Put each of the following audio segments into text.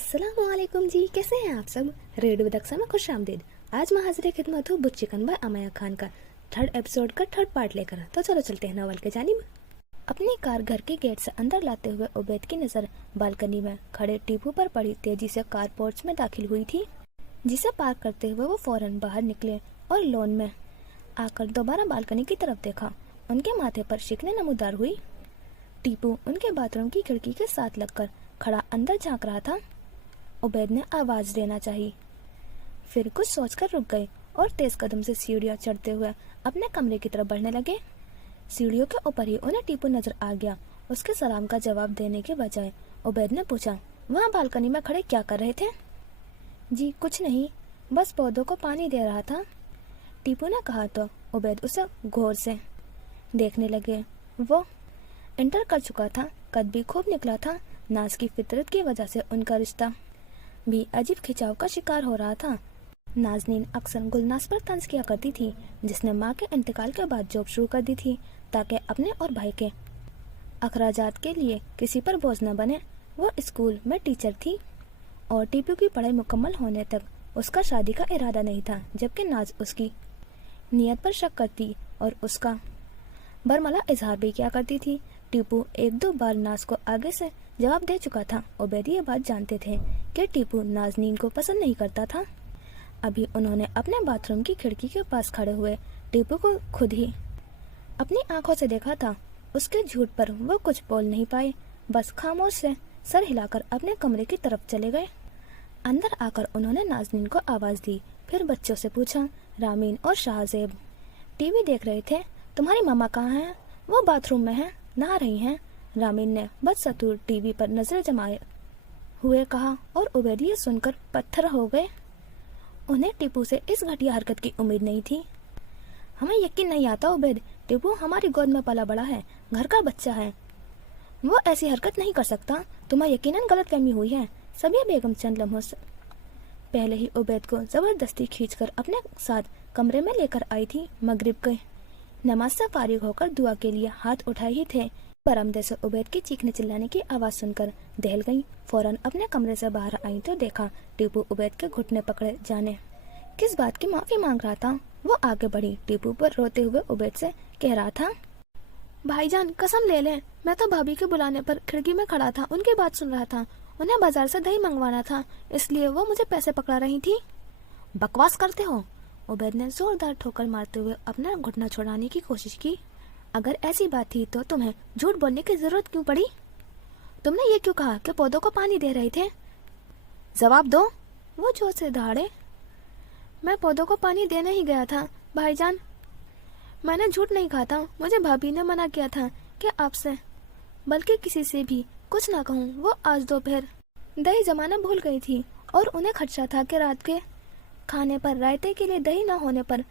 अस्सलाम वालेकुम जी, कैसे हैं आप सब। रेडियो दक्षा में खुश आमदीद। आज मैं हाजिर खिदमत हूँ बुच्ची चिकन बाय अमाया खान का थर्ड एपिसोड का थर्ड पार्ट लेकर। तो चलो चलते हैं नॉवल के जानिब। अपनी कार घर के गेट से अंदर लाते हुए उबैद की नजर बालकनी में खड़े टीपू पर पड़ी। तेजी से कार पोर्च में दाखिल हुई थी, जिसे पार करते हुए वो फौरन बाहर निकले और लॉन में आकर दोबारा बालकनी की तरफ देखा। उनके माथे पर शिकने नमूदार हुई। टीपू उनके बाथरूम की खिड़की के साथ लगकर खड़ा अंदर झांक रहा था। उबैद ने आवाज देना चाहिए, फिर कुछ सोचकर रुक गए और तेज कदम से सीढ़ियां चढ़ते हुए अपने कमरे की तरफ बढ़ने लगे। सीढ़ियों के ऊपर ही उन्हें टीपू नजर आ गया। उसके सलाम का जवाब देने के बजाय उबैद ने पूछा, वहाँ बालकनी में खड़े क्या कर रहे थे? जी कुछ नहीं, बस पौधों को पानी दे रहा था, टीपू ने कहा। तो उबैद उसे गौर से देखने लगे। वो इंटर कर चुका था, कद भी खूब निकला था। नाज की फितरत की वजह से उनका रिश्ता भी अजीब खिंचाव का शिकार हो रहा था। नाजनीन अक्सर गुलनाज पर तंज किया करती थी, जिसने माँ के इंतकाल के बाद जॉब शुरू कर दी थी ताकि अपने और भाई के अखराजात के लिए किसी पर बोझ न बने। वो स्कूल में टीचर थी और टीपू की पढ़ाई मुकम्मल होने तक उसका शादी का इरादा नहीं था, जबकि नाज उसकी नीयत पर शक करती और उसका बरमला इजहार भी किया करती थी। टीपू एक दो बार नाज को आगे से जवाब दे चुका था। उबैद ये बात जानते थे कि टीपू नाजनीन को पसंद नहीं करता था। अभी उन्होंने अपने बाथरूम की खिड़की के पास खड़े हुए टीपू को खुद ही अपनी आंखों से देखा था। उसके झूठ पर वो कुछ बोल नहीं पाए, बस खामोश से सर हिलाकर अपने कमरे की तरफ चले गए। अंदर आकर उन्होंने नाजनीन को आवाज दी, फिर बच्चों से पूछा, रामीन और शाहजेब टीवी देख रहे थे, तुम्हारी मामा कहाँ हैं? वो बाथरूम में हैं, नहा रही हैं, रामीन ने बदसतूर टीवी पर नजर जमाए हुए कहा। और उबैद ये सुनकर पत्थर हो गए। उन्हें टीपू से इस घटिया हरकत की उम्मीद नहीं थी। हमें यकीन नहीं आता उबैद, टीपू हमारी गोद में पला बड़ा है, घर का बच्चा है, वो ऐसी हरकत नहीं कर सकता। तुम्हें यकीनन गलतफहमी हुई है। सबिया बेगम चंद लम्हों से पहले ही उबैद को जबरदस्ती खींचकर अपने साथ कमरे में लेकर आई थी। मगरिब के नमाज से फारिग होकर दुआ के लिए हाथ उठाए ही थे, बरामदे से उबैद की चीखने चिल्लाने की आवाज सुनकर दहल गई। फौरन अपने कमरे से बाहर आई तो देखा टीपू उबैद के घुटने पकड़े जाने किस बात की माफी मांग रहा था। वो आगे बढ़ी, टीपू पर रोते हुए उबैद से कह रहा था, भाईजान कसम ले लें, मैं तो भाभी के बुलाने पर खिड़की में खड़ा था, उनकी बात सुन रहा था। उन्हें बाजार से दही मंगवाना था, इसलिए वो मुझे पैसे पकड़ा रही थी। बकवास करते हो, उबैद ने जोरदार ठोकर मारते हुए अपना घुटना छुड़ाने की कोशिश की। अगर ऐसी बात थी तो तुम्हें झूठ बोलने की जरूरत क्यों पड़ी? तुमने ये क्यों कहा कि पौधों को पानी दे रहे थे? जवाब दो, वो जोर से दहाड़े। मैं पौधों को पानी देने ही गया था भाईजान, मैंने झूठ नहीं कहा था। मुझे भाभी ने मना किया था कि आपसे बल्कि किसी से भी कुछ ना कहूँ। वो आज दोपहर दही जमाना भूल गई थी और उन्हें खदशा था कि रात के खाने पर रायते के लिए दही न होने पर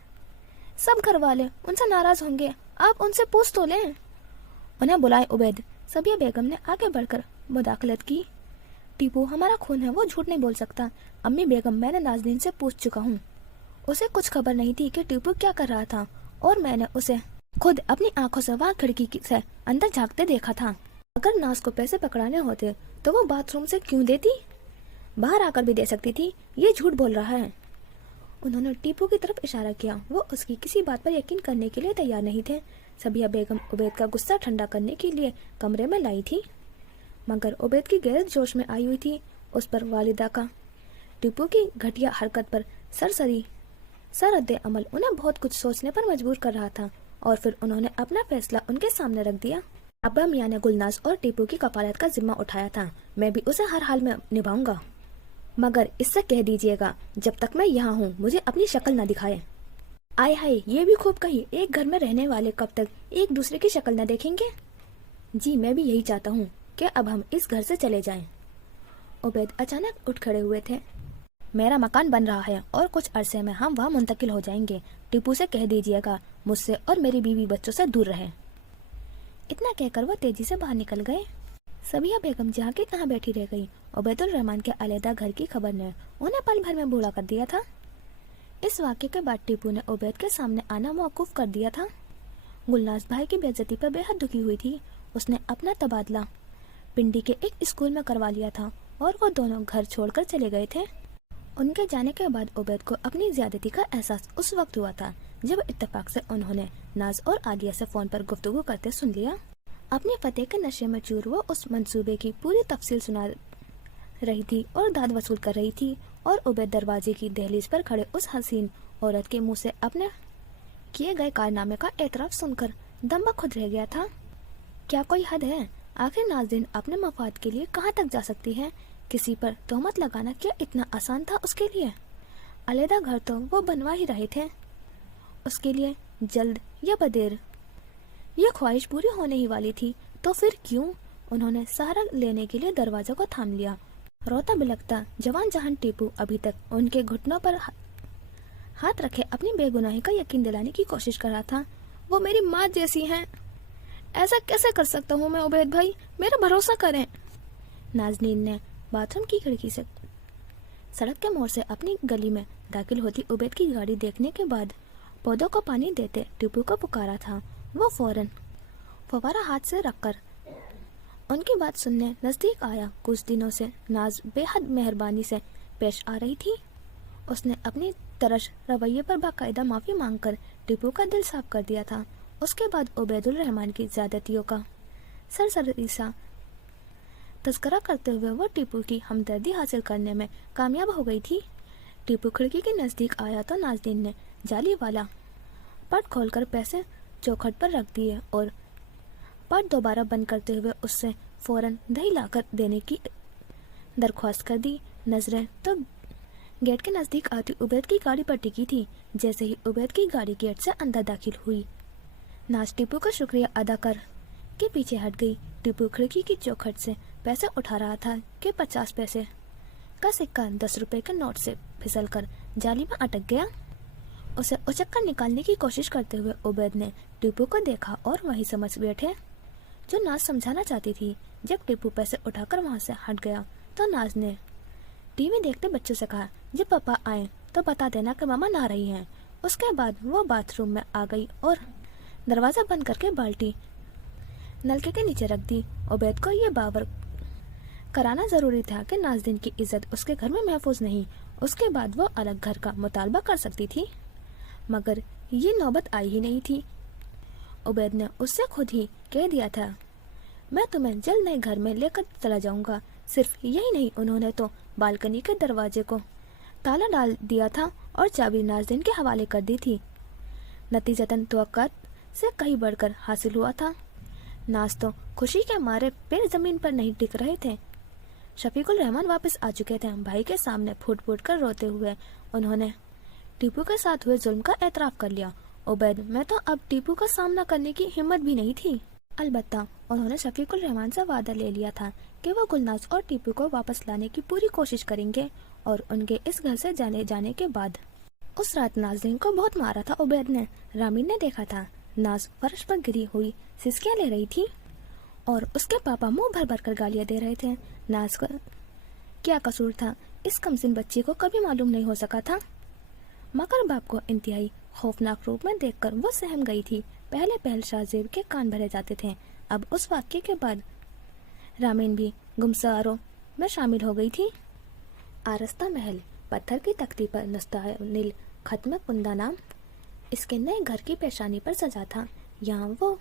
सब घर वाले उनसे नाराज होंगे। आप उनसे पूछ तो लें। उन्हें बुलाए उबैद, सबिया बेगम ने आगे बढ़कर मुदाखलत की। टीपू हमारा खून है, वो झूठ नहीं बोल सकता। अम्मी बेगम, मैंने नाजनीन से पूछ चुका हूँ, उसे कुछ खबर नहीं थी कि टीपू क्या कर रहा था और मैंने उसे खुद अपनी आंखों से वहाँ खिड़की से अंदर झांकते देखा था। अगर नाज को पैसे पकड़ाने होते तो वो बाथरूम से क्यों देती? बाहर आकर भी दे सकती थी। ये झूठ बोल रहा है। उन्होंने टीपू की तरफ इशारा किया। वो उसकी किसी बात पर यकीन करने के लिए तैयार नहीं थे। सबिया बेगम उबैद का गुस्सा ठंडा करने के लिए कमरे में लाई थी, मगर उबैद की गैरत जोश में आई हुई थी। उस पर वालिदा का टीपू की घटिया हरकत पर सरद अमल उन्हें बहुत कुछ सोचने पर मजबूर कर रहा था। और फिर उन्होंने अपना फैसला उनके सामने रख दिया। अब्बा मियाँ ने गुलनाज और टीपू की कफालत का जिम्मा उठाया था, मैं भी उसे हर हाल में निभाऊंगा, मगर इससे कह दीजिएगा जब तक मैं यहाँ हूँ मुझे अपनी शक्ल न दिखाए। आय हाय, ये भी खूब कही, एक घर में रहने वाले कब तक एक दूसरे की शक्ल न देखेंगे? जी मैं भी यही चाहता हूँ कि अब हम इस घर से चले जाएं। उबैद अचानक उठ खड़े हुए थे। मेरा मकान बन रहा है और कुछ अरसे में हम वहाँ मुंतकिल हो जाएंगे। टीपू से कह दीजिएगा मुझसे और मेरी बीवी बच्चों से दूर रहे। इतना कहकर वो तेजी से बाहर निकल गए। सबिया बेगम जहाँ की तहाँ बैठी रह गई। उबैदुल रहमान के अलहदा घर की खबर ने उन्हें पल भर में बूढ़ा कर दिया था। इस वाक़े के बाद टीपू ने उबैद के सामने आना मौकूफ कर दिया था। गुलनाज भाई की बेइज्जती पर बेहद दुखी हुई थी। उसने अपना तबादला पिंडी के एक स्कूल में करवा लिया था और वो दोनों घर छोड़कर चले गए थे। उनके जाने के बाद उबैद को अपनी ज्यादती का एहसास उस वक्त हुआ था जब इत्तेफाक से उन्होंने नाज और आलिया से फोन पर गुफ्तगू करते सुन लिया। अपने फतेह के नशे में चूर वो उस मंसूबे की पूरी तफसील सुना रही थी और दाद वसूल कर रही थी, और उबैद दरवाजे की दहलीज पर खड़े उस हसीन औरत के मुंह से अपने किए गए कारनामे का एतराफ सुनकर दम खुद रह गया था। क्या कोई हद है? आखिर नाज़रीन अपने मफाद के लिए कहाँ तक जा सकती है? किसी पर तोहमत लगाना क्या इतना आसान था उसके लिए? अलहदा घर तो वो बनवा ही रहे थे, उसके लिए जल्द या बदेर ये ख्वाहिश पूरी होने ही वाली थी, तो फिर क्यों? उन्होंने सहारा लेने के लिए दरवाजा को थाम लिया। रोता बिलखता जवान जहान टीपू अभी तक उनके घुटनों पर हाथ रखे अपनी बेगुनाही का यकीन दिलाने की कोशिश कर रहा था। वो मेरी माँ जैसी हैं, ऐसा कैसे कर सकता हूँ मैं उबैद भाई, मेरा भरोसा करें। नाज़नीन ने बाथरूम की खिड़की से सड़क के मोड़ से अपनी गली में दाखिल होती उबैद की गाड़ी देखने के बाद पौधों को पानी देते टीपू को पुकारा था। वो फौरन फवारा हाथ से रखकर उनकी बात सुनने नजदीक आया। कुछ दिनों से नाज बेहद मेहरबानी से पेश आ रही थी। उसने अपनी तरश रवैये पर बाकायदा माफी मांगकर टीपू का दिल साफ कर दिया था। उसके बाद उबैदुल रहमान की ज्यादतियों का सरसरी सा तस्करा करते हुए वो टीपू की हमदर्दी हासिल करने में कामयाब हो गई थी। टीपू खिड़की के नजदीक आया तो नाज़रीन ने जाली वाला पट खोलकर पैसे चौखट पर रख दिए और पट दोबारा बंद करते हुए उससे फौरन दही लाकर देने की दरख्वास्त कर दी। नजरें तो गेट के नजदीक आती उबैद की गाड़ी पर टिकी थी। जैसे ही उबैद की गाड़ी गेट से अंदर दाखिल हुई, नाज टीपू का शुक्रिया अदा कर के पीछे हट गई। टीपू खिड़की की चौखट से पैसे उठा रहा था कि 50 पैसे का सिक्का 10 रुपए के नोट से फिसलकर जाली में अटक गया। उसे उचक कर निकालने की कोशिश करते हुए उबैद ने टीपू को देखा और वही समझ बैठे जो नाज समझाना चाहती थी। जब टीपू पैसे उठाकर वहां से हट गया तो नाज ने टीवी देखते बच्चों से कहा, जब पापा आए तो बता देना कि मामा नहा रही हैं। उसके बाद वो बाथरूम में आ गई और दरवाजा बंद करके बाल्टी नलके के नीचे रख दी। उबैद को ये बावर कराना जरूरी था कि नाज़रीन की इज्जत उसके घर में महफूज नहीं। उसके बाद वो अलग घर का मुतालबा कर सकती थी, मगर ये नौबत आई ही नहीं थी। उबैद ने उससे खुद ही कह दिया था, मैं तुम्हें जल्द नए घर में लेकर चला जाऊंगा। सिर्फ यही नहीं, उन्होंने तो बालकनी के दरवाजे को ताला डाल दिया था और चाबी नाज़रीन के हवाले कर दी थी। नतीजतन तवक्कुआत से कहीं बढ़कर हासिल हुआ था। नाज तो खुशी के मारे पैर जमीन पर नहीं टिक रहे थे। शफीकुल रहमान वापस आ चुके थे। भाई के सामने फूट फूट कर रोते हुए उन्होंने टीपू के साथ हुए जुल्म का एतराफ कर लिया। उबैद में तो अब टीपू का सामना करने की हिम्मत भी नहीं थी। अलबत्ता उन्होंने शफीकुल रहमान से वादा ले लिया था कि वो गुलनाज और टीपू को वापस लाने की पूरी कोशिश करेंगे। और उनके इस घर से जाने के बाद उस रात नाज़रीन को बहुत मारा था उबैद ने। रामीन ने देखा था नाज फर्श पर गिरी हुई सिसकियां ले रही थी और उसके पापा मुंह भर भर कर गालियां दे रहे थे। नाज का क्या कसूर था, इस कमसिन बच्ची को कभी मालूम नहीं हो सका था। मगर बाप को इंतहाई खौफनाक रूप में देखकर वो सहम गई थी। पहले पहल शाहजेब के कान भरे जाते थे, अब उस वाक्य के बाद रामीन भी गुमसारों में शामिल हो गई थी। आरस्ता महल, पत्थर की तख्ती पर नील खत में कुंदा नाम इसके नए घर की पेशानी पर सजा था। यहाँ वो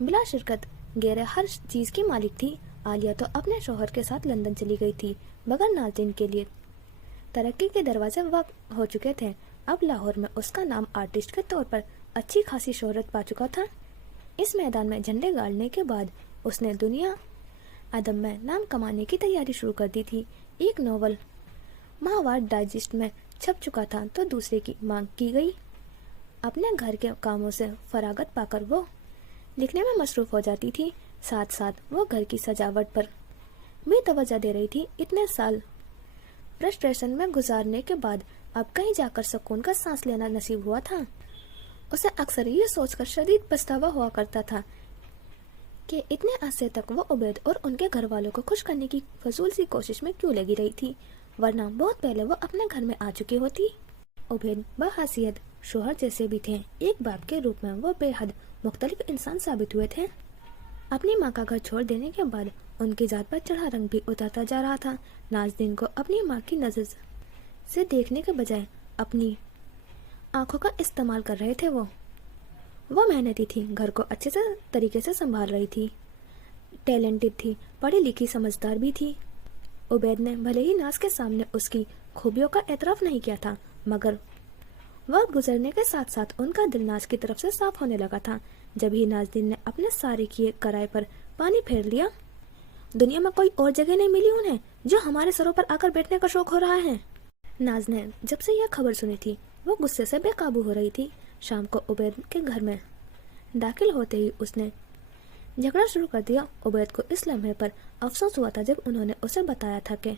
बिला शिरकत गैर हर चीज की मालिक थी। आलिया तो अपने शोहर के साथ लंदन चली गई थी, मगर नाज़रीन के लिए तरक्की के दरवाजे वक्त हो चुके थे। अब लाहौर में उसका नाम आर्टिस्ट के तौर पर अच्छी खासी शोहरत पा चुका था। इस मैदान में झंडे गाड़ने के बाद उसने दुनिया अदब में नाम कमाने की तैयारी शुरू कर दी थी। एक नॉवल माहवार डाइजेस्ट में छप चुका था तो दूसरे की मांग की गई। अपने घर के कामों से फरागत पाकर वो लिखने में मसरूफ हो जाती थी। साथ साथ वो घर की सजावट पर भी तवज्जो दे रही थी। इतने साल फ्रस्ट्रेशन में गुजारने के बाद अब कहीं जाकर सुकून का सांस लेना नसीब हुआ था। उसे अक्सर ये सोचकर शदीद पछतावा हुआ करता था कि इतने अरसे तक वो उबैद और उनके घर वालों को खुश करने की फजूल सी कोशिश में क्यों लगी रही थी, वरना बहुत पहले वो अपने घर में आ चुकी होती। उबैद बहैसियत शोहर जैसे भी थे, एक बाप के रूप में वो बेहद मुख्तलिफ इंसान साबित हुए थे। अपनी माँ का घर छोड़ देने के बाद ان की ذات पर चढ़ा रंग भी उतरता जा रहा था। नाज़नीन को अपनी माँ की नज़र से देखने के बजाय अपनी आंखों का इस्तेमाल कर रहे थे। वो मेहनती थी, घर को अच्छे से तरीके से संभाल रही थी, टैलेंटेड थी, पढ़ी लिखी समझदार भी थी। उबैद ने भले ही नाज के सामने उसकी खूबियों का एतराफ़ नहीं किया था, मगर वक्त गुजरने के साथ साथ उनका दिल नाज की तरफ से साफ होने लगा था। जब ही नाज़नीन ने अपने सारे किए कराए पर पानी फेर लिया। दुनिया में कोई और जगह नहीं मिली उन्हें जो हमारे सरों पर आकर बैठने का शौक हो रहा है। नाज ने जब से यह खबर सुनी थी वो गुस्से से बेकाबू हो रही थी। शाम को उबैद के घर में दाखिल होते ही उसने झगड़ा शुरू कर दिया। उबैद को इस लम्हे पर अफसोस हुआ था जब उन्होंने उसे बताया था कि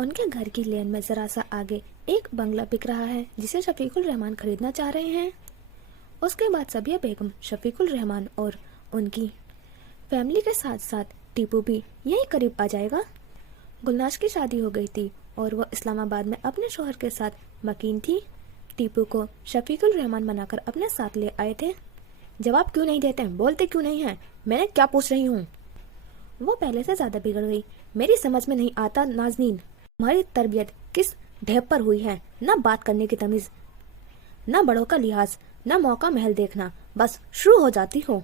उनके घर की लेन में जरा सा आगे एक बंगला बिक रहा है जिसे शफीकुल रहमान खरीदना चाह रहे हैं। उसके बाद सबिया बेगम, शफीकुल रहमान और उनकी फैमिली के साथ साथ टीपू भी यहीं करीब आ जाएगा। गुलनाज की शादी हो गई थी और वो इस्लामाबाद में अपने शोहर के साथ मकीन थी। टीपू को शफीकुल रहमान मनाकर अपने साथ ले आए थे। जवाब क्यों नहीं देते, बोलते क्यों नहीं हैं? मैं क्या पूछ रही हूँ? वो पहले से ज्यादा बिगड़ गई। मेरी समझ में नहीं आता नाज़नीन, तुम्हारी तरबियत किस ढेब पर हुई है? ना बात करने की तमीज, ना बड़ों का लिहाज, ना मौका महल देखना, बस शुरू हो जाती हो।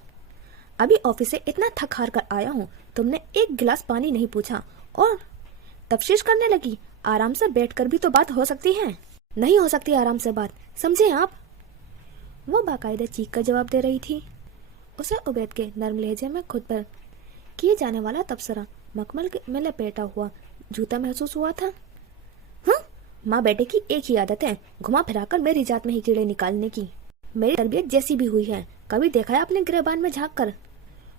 अभी ऑफिस से इतना थक हार कर आया हूँ, तुमने एक गिलास पानी नहीं पूछा और तफ्शीश करने लगी। आराम से बैठकर भी तो बात हो सकती है। नहीं हो सकती आराम से बात, समझे आप? वो बाकायदा चीख कर जवाब दे रही थी। उसे उबैद के नर्म लहजे में खुद पर किए जाने वाला तबसरा मखमल में लपेटा हुआ जूता महसूस हुआ था। माँ बेटे की एक ही आदत है, घुमा फिराकर मेरी जात में ही कीड़े निकालने की। मेरी तरबियत जैसी भी हुई है, कभी देखा है अपने गिरबान में झांक कर?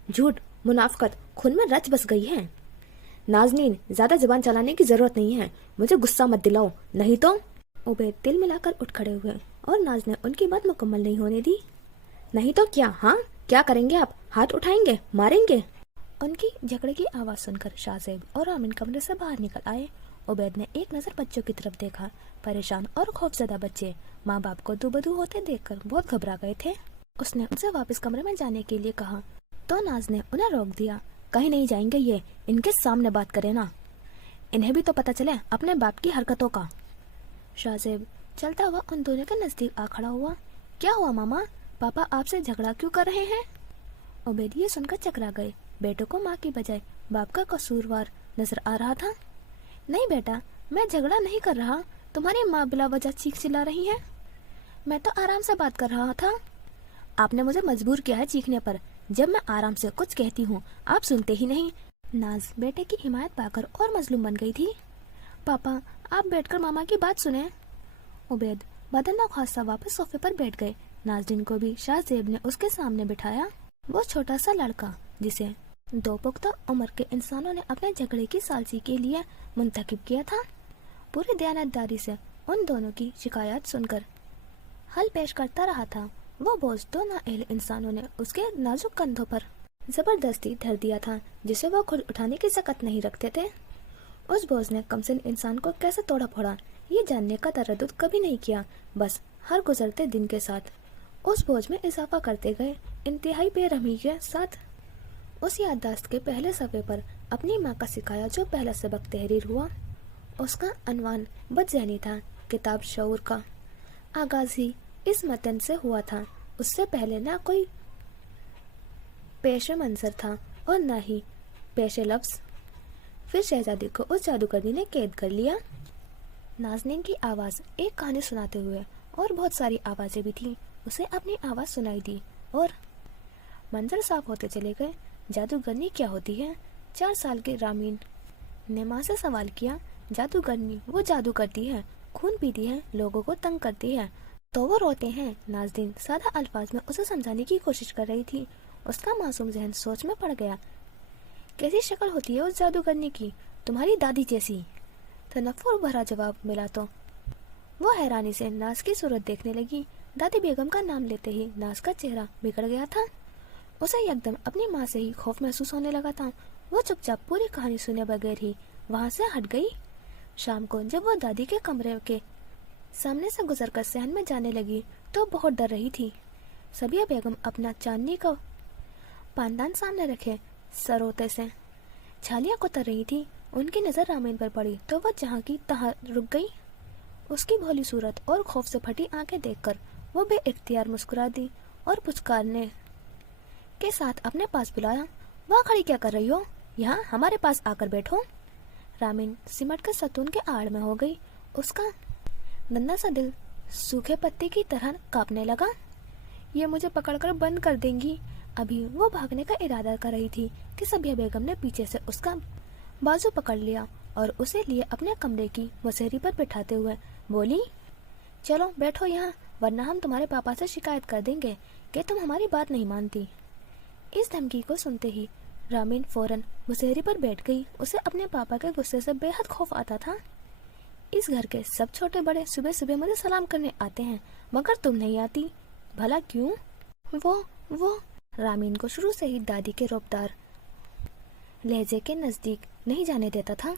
झूठ, मुनाफकत खून में रच बस गई है। नाज़नीन, ज्यादा जुबान चलाने की जरूरत नहीं है, मुझे गुस्सा मत दिलाओ, नहीं तो। उबैद दिल मिलाकर उठ खड़े हुए और नाज ने उनकी बात मुकम्मल नहीं होने दी। नहीं तो क्या? हाँ, क्या करेंगे आप? हाथ उठाएंगे, मारेंगे? उनकी झगड़े की आवाज सुनकर शाहजेब और आमिन कमरे से बाहर निकल आए। उबैद ने एक नजर बच्चों की तरफ देखा। परेशान और खौफजदा बच्चे माँ बाप को दूबदू होते देखकर बहुत घबरा गए थे। उसने उनसे वापस कमरे में जाने के लिए कहा तो नाज ने उन्हें रोक दिया। कहीं नहीं जाएंगे ये, इनके सामने बात करें ना, इन्हें भी तो पता चले अपने बाप की हरकतों का। शाहजेब चलता हुआ उन दोनों के नजदीक आ खड़ा हुआ। क्या हुआ मामा, पापा आपसे झगड़ा क्यों कर रहे हैं? उबैद ये सुनकर चकरा गए। बेटों को माँ की बजाय बाप का कसूरवार नजर आ रहा था। नहीं बेटा, मैं झगड़ा नहीं कर रहा, तुम्हारी माँ बिला वजह चीख चिल्ला रही है। मैं तो आराम से बात कर रहा था। आपने मुझे मजबूर किया है चीखने पर। जब मैं आराम से कुछ कहती हूँ आप सुनते ही नहीं। नाज बेटे की हिमायत पाकर और मजलूम बन गई थी। पापा आप बैठकर मामा की बात सुने। उबैद बदन नख्वासा वापस सोफे पर बैठ गए। नाज़नीन को भी शाहजेब ने उसके सामने बिठाया। वो छोटा सा लड़का जिसे दो पुख्ता उम्र के इंसानों ने अपने झगड़े की सालसी के लिए मुंतखब किया था, पूरी दयानतदारी से उन दोनों की शिकायत सुनकर हल पेश करता रहा था। वो बोझ दो नाअहल इंसानों ने उसके नाजुक कंधों पर जबरदस्ती धर दिया था जिसे वो खुद उठाने की सकत नहीं रखते थे। उस बोझ ने कमसिन इंसान को कैसे तोड़ा फोड़ा ये जानने का तरद्दुद कभी नहीं किया। बस हर गुजरते दिन के साथ उस बोझ में इजाफा करते गए। इंतहाई बेरहमी के साथ उस याददाश्त के पहले सफ़े पर अपनी माँ का सिखाया जो पहला सबक तहरीर हुआ। उसका अनवान बदज़हनी था। किताब शऊर का आगाज ही इस मतन से हुआ था। उससे पहले ना कोई पेशे मंजर था और ना ही पेशे लफ्ज़। फिर शहजादी को उस जादूगरनी ने कैद कर लिया। नाज़नीन की आवाज़ एक कहानी सुनाते हुए और बहुत सारी आवाज़ें भी थीं उसे अपनी आवाज़ सुनाई दी और मंजर साफ होते चले गए। जादूगरनी क्या होती है? 4 साल के रामीन ने माँ से सवाल किया। जादूगरनी वो जादू करती है, खून पीती है, लोगों को तंग करती है तो वो रोते हैं। नाज़नीन सादा अल्फाज में उसे समझाने की कोशिश कर रही थी। उसका मासूम जहन सोच में पड़ गया। कैसी शक्ल होती है उस जादूगरनी की? तुम्हारी दादी जैसी। तनफ्फुर भरा जवाब मिला तो वो हैरानी से नाज की सूरत देखने लगी। दादी बेगम का नाम लेते ही नाज का चेहरा बिगड़ गया था। उसे एकदम अपनी माँ से ही खौफ महसूस होने लगा था। वो चुपचाप पूरी कहानी सुने बगैर ही वहाँ से हट गई। शाम को जब वो दादी के कमरे के सामने से गुजरकर सहन में जाने लगी तो बहुत डर रही थी। सबिया बेगम अपना चांदनी का पानदान सामने रखे सरोते से छालियाँ कुतर रही थी। उनकी नज़र रामीन पर पड़ी तो वह जहाँ की तहाँ रुक गई। उसकी भोली सूरत और खौफ से फटी आंखें देखकर वो बेइख्तियार मुस्कुरा दी और पुचकारने के साथ अपने पास बुलाया। वहाँ खड़ी क्या कर रही हो? यहाँ हमारे पास आकर बैठो। रामीन सिमट कर सतून के आड़ में हो गई। उसका नन्हा सा दिल सूखे पत्ते की तरह कांपने लगा। ये मुझे पकड़कर बंद कर देंगी। अभी वो भागने का इरादा कर रही थी कि सबिया बेगम ने पीछे से उसका बाजू पकड़ लिया और उसे लिए अपने कमरे की मुसेहरी पर बिठाते हुए बोली, चलो बैठो यहाँ, वरना हम तुम्हारे पापा से शिकायत कर देंगे कि तुम हमारी बात नहीं मानती। इस धमकी को सुनते ही रामीन फौरन मुसेहरी पर बैठ गई। उसे अपने पापा के गुस्से से बेहद खौफ आता था। इस घर के सब छोटे बड़े सुबह सुबह मुझे सलाम करने आते हैं, मगर तुम नहीं आती। भला क्यों? वो रामीन को शुरू से ही दादी के रौबदार लहजे के नजदीक नहीं जाने देता था।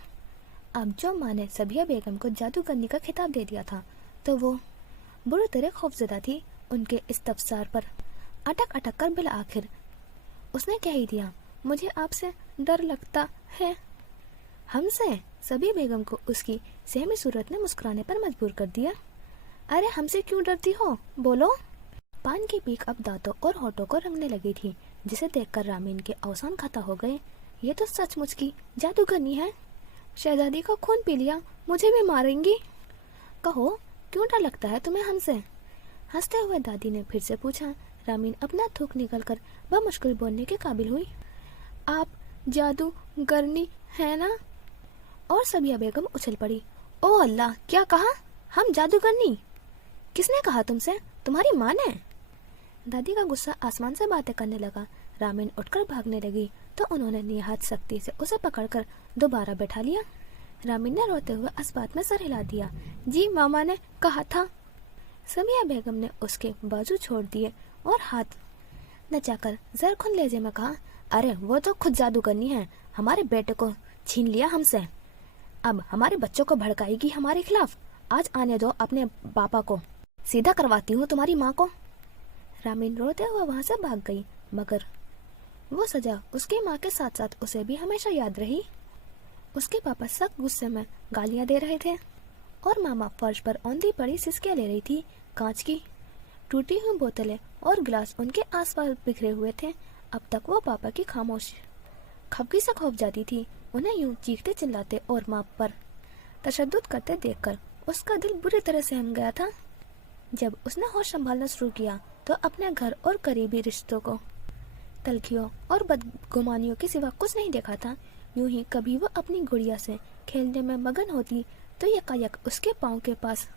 अब जो माँ ने सबिया बेगम को जादूगरनी का खिताब दे दिया था तो वो बुरी तरह खौफजदा थी। उनके इस्तफसार पर अटक अटक कर बिल आखिर उसने कह ही दिया, मुझे आपसे डर लगता है। हमसे? सबिया बेगम को उसकी सहमी सूरत ने मुस्कुराने पर मजबूर कर दिया। अरे हमसे क्यों डरती हो, बोलो। पान की पीक अब दांतों और होठों को रंगने लगी थी, जिसे देखकर रामीन के अवसान खता हो गए। ये तो सचमुच की जादूगरनी है। शहजादी को खून पी लिया, मुझे भी मारेंगी। कहो, क्यों डर लगता है तुम्हें हमसे? हंसते हुए दादी ने फिर से पूछा। रामीन अपना थूक निकल कर बमुश्किल बोलने के काबिल हुई। आप जादूगरनी है ना? और सबिया बेगम उछल पड़ी। ओ अल्लाह, क्या कहा? हम जादूगरनी? किसने कहा तुमसे? तुम्हारी माँ ने? दादी का गुस्सा आसमान से बातें करने लगा। रामीन उठकर भागने लगी तो उन्होंने निहायत सख्ती से उसे पकड़कर दोबारा बैठा लिया। रामीन ने रोते हुए इस बात में सर हिला दिया। जी मामा ने कहा था। सबिया बेगम ने उसके बाजू छोड़ दिए और हाथ नचाकर जरखुन लहजे में कहा, अरे वो तो खुद जादूगरनी है, हमारे बेटे को छीन लिया हमसे, अब हमारे बच्चों को भड़काएगी हमारे खिलाफ। आज आने दो अपने पापा को, सीधा करवाती हूँ तुम्हारी माँ को। रामीन रोते हुए वहां से भाग गई, मगर वो सजा उसकी माँ के साथ साथ उसे भी हमेशा याद रही। उसके पापा सख्त गुस्से में गालियां दे रहे थे और मामा फर्श पर औंधी पड़ी सिसकियां ले रही थी। कांच की टूटी हुई बोतलें और गिलास उनके आसपास बिखरे हुए थे। अब तक वो पापा की खामोश खपकी से खौफ जाती थी। उन्हें यूं चीखते चिल्लाते और माँ पर तशद्दुद करते देखकर उसका दिल बुरी तरह सहम गया था। जब उसने होश संभालना शुरू किया तो अपने घर और करीबी रिश्तों को तलखियों और बदगुमानियों के सिवा कुछ नहीं देखा था। यूं ही कभी वो अपनी गुड़िया से खेलने में मगन होती तो यकायक उसके पाँव के पास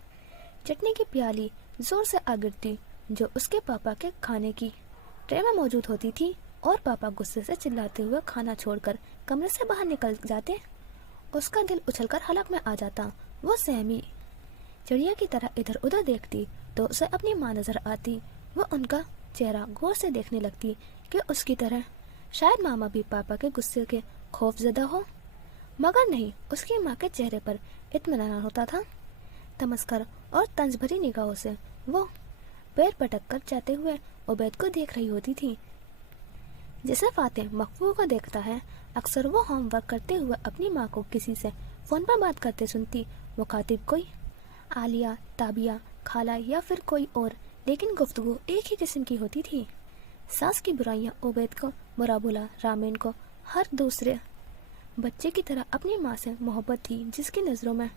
चटनी की प्याली जोर से आ गिरती जो उसके पापा के खाने की ट्रे में मौजूद होती थी, और पापा गुस्से से चिल्लाते हुए खाना छोड़कर कमरे से बाहर निकल जाते। उसका दिल उछलकर हलक में आ जाता। वो सहमी चिड़िया की तरह इधर उधर देखती तो उसे अपनी माँ नजर आती। वो उनका चेहरा गौर से देखने लगती कि उसकी तरह शायद मामा भी पापा के गुस्से के खौफजदा हो, मगर नहीं, उसकी माँ के चेहरे पर इत्मीनान होता था। तमस्कर और तंज भरी निगाहों से वो पैर पटक कर जाते हुए उबैद को देख रही होती थी, जैसे फातिह मकबूल को देखता है। अक्सर वो होमवर्क करते हुए अपनी माँ को किसी से फोन पर बात करते सुनती। मुखातिब कोई आलिया, ताबिया, खाला या फिर कोई और, लेकिन गुफ्तगू एक ही किस्म की होती थी। सास की बुराइयां उबैद को बुरा भला, रामीन को हर दूसरे बच्चे की तरह अपनी माँ से मोहब्बत थी, जिसकी नज़रों में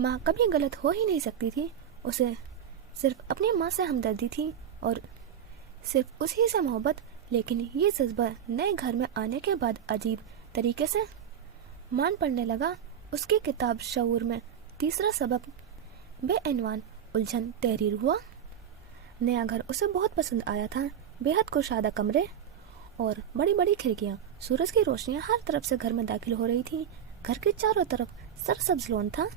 माँ कभी गलत हो ही नहीं सकती थी। उसे सिर्फ अपनी माँ से हमदर्दी थी और सिर्फ उसी से मोहब्बत। लेकिन ये जज्बा नए घर में आने के बाद अजीब तरीके से मान पड़ने लगा। उसकी किताब शऊर में तीसरा सबक बेअनवान उलझन तहरीर हुआ। नया घर उसे बहुत पसंद आया था। बेहद कुशादा कमरे और बड़ी बड़ी खिड़कियां, सूरज की रोशनियां हर तरफ से घर में दाखिल हो रही थी। घर के चारों तरफ सरसब्ज लॉन था।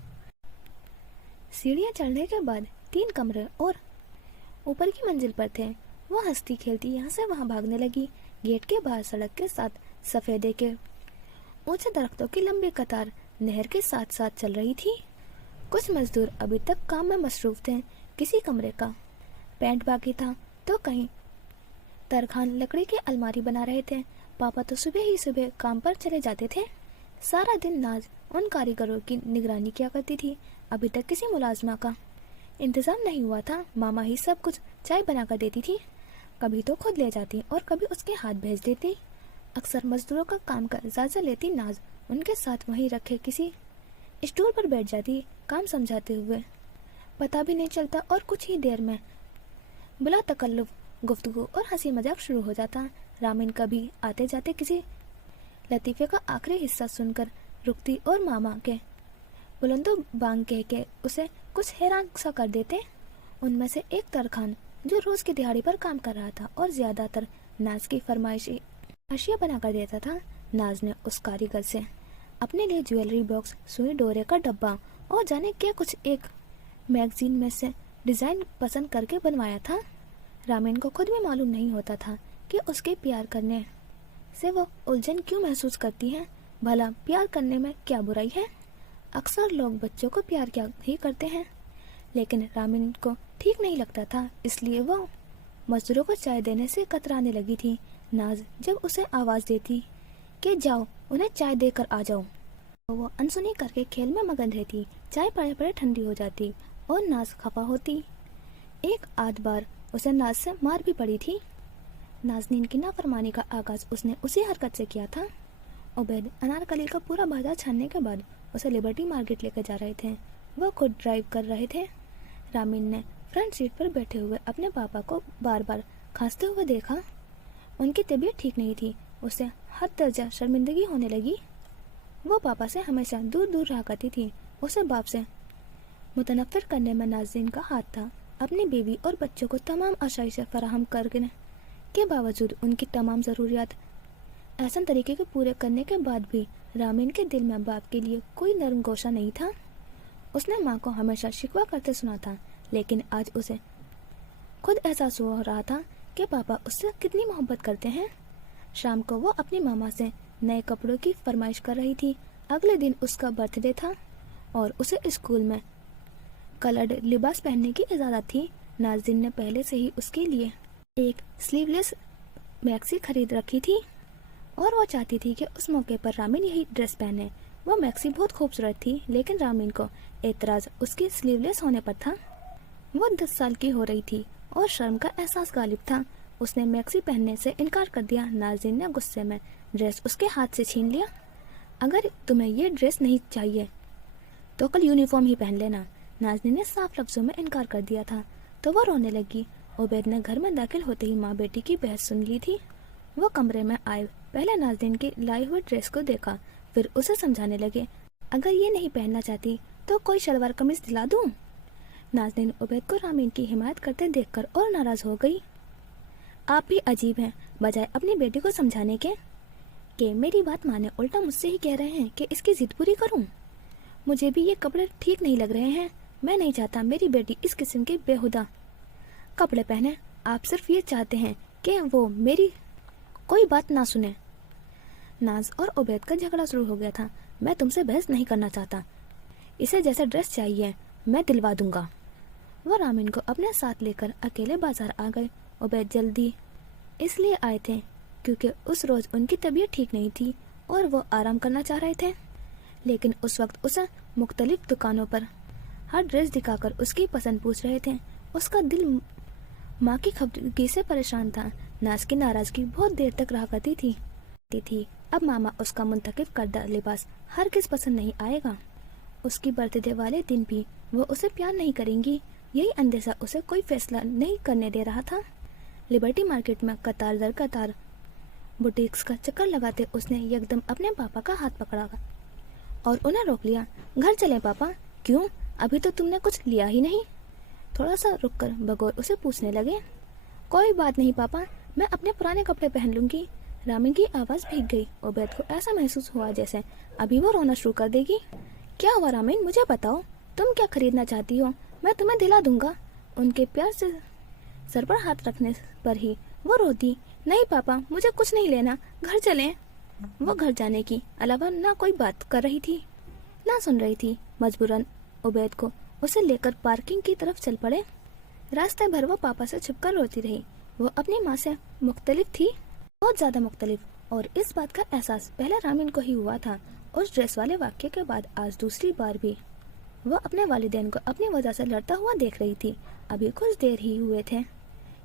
सीढ़ियां चढ़ने के बाद 3 कमरे और ऊपर की मंजिल पर थे। वो हंसती खेलती यहाँ से वहाँ भागने लगी। गेट के बाहर सड़क के साथ सफेदे के ऊंचे दरख्तों की लंबी कतार नहर के साथ साथ चल रही थी। कुछ मजदूर अभी तक काम में मसरूफ थे। किसी कमरे का पेंट बाकी था तो कहीं तरखान लकड़ी की अलमारी बना रहे थे। पापा तो सुबह ही सुबह काम पर चले जाते थे। सारा दिन नाज उन कारीगरों की निगरानी किया करती थी। अभी तक किसी मुलाजमा का इंतजाम नहीं हुआ था। मामा ही सब कुछ चाय बनाकर देती थी। कभी तो खुद ले जाती और कभी उसके हाथ भेज देती। अक्सर मजदूरों का काम का जायजा लेती नाज उनके साथ वहीं रखे किसी स्टूल पर बैठ जाती, काम समझाते हुए। पता भी नहीं चलता और कुछ ही देर में बिला तकल्लुफ गुफ्तगू और हंसी मजाक शुरू हो जाता। रामिन कभी आते जाते किसी लतीफे का आखिरी हिस्सा सुनकर रुकती और मामा के बुलंदो बांग कह के उसे कुछ हैरान सा कर देते। उनमें से एक तरखान जो रोज की दिहाड़ी पर काम कर रहा था और ज्यादातर नाज की फरमाइशी अशिया बना कर देता था। नाज ने उस कारीगर से अपने लिए ज्वेलरी बॉक्स, सुई डोरे का डब्बा और जाने क्या कुछ एक मैगजीन में से डिजाइन पसंद करके बनवाया था। रामिन को खुद भी मालूम नहीं होता था कि उसके प्यार करने से वो उलझन क्यों महसूस करती है। भला प्यार करने में क्या बुराई है? अक्सर लोग बच्चों को प्यार क्या ही करते हैं, लेकिन रामिन को ठीक नहीं लगता था, इसलिए वो मजदूरों को चाय देने से कतराने लगी थी। नाज जब उसे आवाज देती कि जाओ उन्हें चाय देकर आ जाओ, तो वो अनसुनी करके खेल में मगन रहती। चाय पड़े पड़े ठंडी हो जाती और नाज खफा होती। एक आध बार उसे नाज से मार भी पड़ी थी। नाज़नीन की नाफरमानी का आगाज उसने उसी हरकत से किया था। उबैद अनारकली का पूरा बाजार छानने के बाद उसे लिबर्टी मार्केट लेकर जा रहे थे। वो खुद ड्राइव कर रहे थे। रामिन ने फ्रंट सीट पर बैठे हुए अपने पापा को बार बार खांसते हुए देखा। उनकी तबीयत ठीक नहीं थी। उसे हर दर्जा शर्मिंदगी होने लगी। वो पापा से हमेशा दूर दूर रहा करती थी। उसे बाप से मुतनफ़िर करने में नाज़नीन का हाथ था। अपनी बीवी और बच्चों को तमाम आशाइश फराहम करने के बावजूद उनकी तमाम ज़रूरियात एहसन तरीके के पूरे करने के बाद भी रामिन के दिल में बाप के लिए कोई नरम गोशा नहीं था। उसने माँ को हमेशा शिकवा करते सुना था, लेकिन आज उसे खुद एहसास हो रहा था कि पापा उससे कितनी मोहब्बत करते हैं। शाम को वो अपनी मामा से नए कपड़ों की फरमाइश कर रही थी। अगले दिन उसका बर्थडे था और उसे स्कूल में कलर्ड लिबास पहनने की इजाज़त थी। नाज़नीन ने पहले से ही उसके लिए एक स्लीवलेस मैक्सी खरीद रखी थी और वो चाहती थी कि उस मौके पर रामिन यही ड्रेस पहने। वो मैक्सी बहुत खूबसूरत थी, लेकिन रामिन को एतराज़ उसके स्लीवलेस होने पर था। वो 10 साल की हो रही थी और शर्म का एहसास गालिब था। उसने मैक्सी पहनने से इनकार कर दिया। नाज़नीन ने गुस्से में ड्रेस उसके हाथ से छीन लिया। अगर तुम्हें ये ड्रेस नहीं चाहिए तो कल यूनिफॉर्म ही पहन लेना। नाज़नीन ने साफ लफ्जों में इनकार कर दिया था तो वो रोने लगी। उबैद ने घर में दाखिल होते ही माँ बेटी की बहस सुन ली थी। वो कमरे में आए, पहले नाज़नीन की लाई हुई ड्रेस को देखा, फिर उसे समझाने लगे, अगर ये नहीं पहनना चाहती तो कोई शलवार कमीज दिला दूं। नाज़नीन उबैद को रामिन की हिमायत करते देखकर और नाराज हो गई। आप भी अजीब हैं, बजाय अपनी बेटी को समझाने के कि मेरी बात माने, उल्टा मुझसे ही कह रहे हैं कि इसकी जिद पूरी करूं। मुझे भी ये कपड़े ठीक नहीं लग रहे हैं। मैं नहीं चाहता मेरी बेटी इस किस्म के बेहुदा कपड़े पहने। आप सिर्फ ये चाहते हैं कि वो मेरी कोई बात ना सुने। नाज और उबैद का झगड़ा शुरू हो गया था। मैं तुमसे बहस नहीं करना चाहता, इसे जैसा ड्रेस चाहिए मैं दिलवा दूंगा। वो रामिन को अपने साथ लेकर अकेले बाजार आ गए। उबैद जल्दी इसलिए आए थे क्योंकि उस रोज उनकी तबीयत ठीक नहीं थी और वो आराम करना चाह रहे थे। लेकिन उस वक्त उसे मुख्तलिफ दुकानों पर हर ड्रेस दिखाकर उसकी पसंद पूछ रहे थे। उसका दिल माँ की खफगी से परेशान था। नाज की नाराजगी बहुत देर तक रहा करती थी। अब मामा उसका मुंतखब करदा लिबास हर किस पसंद नहीं आएगा। उसकी बर्थडे वाले दिन भी वो उसे प्यार नहीं करेंगी। यही अंदेशा उसे कोई फैसला नहीं करने दे रहा था। लिबर्टी मार्केट में कतार दर कतार बुटीक्स का चक्कर लगाते उसने एकदम अपने पापा का हाथ पकड़ा और उन्हें रोक लिया। घर चले पापा। क्यों, अभी तो तुमने कुछ लिया ही नहीं। थोड़ा सा रुककर बगौर उसे पूछने लगे। कोई बात नहीं पापा, मैं अपने पुराने कपड़े पहन लूंगी। रामिन की आवाज भीग गई। उबैद को ऐसा महसूस हुआ जैसे अभी वो रोना शुरू कर देगी। क्या हुआ रामिन, मुझे बताओ, तुम क्या खरीदना चाहती हो, मैं तुम्हें दिला दूंगा। उनके प्यार से सर पर हाथ रखने पर ही वो रो दी। नहीं पापा, मुझे कुछ नहीं लेना, घर चलें। वो घर जाने की अलावा ना कोई बात कर रही थी ना सुन रही थी। मजबूरन उबैद को उसे लेकर पार्किंग की तरफ चल पड़े। रास्ते भर वो पापा से छुपकर रोती रही। वो अपनी माँ से मुख्तलिफ थी, बहुत ज्यादा मुख्तलिफ, और इस बात का एहसास पहले रामिन को ही हुआ था। उस ड्रेस वाले वाक्य के बाद आज दूसरी बार भी वो अपने वालिदैन को अपनी वजह से लड़ता हुआ देख रही थी। अभी कुछ देर ही हुए थे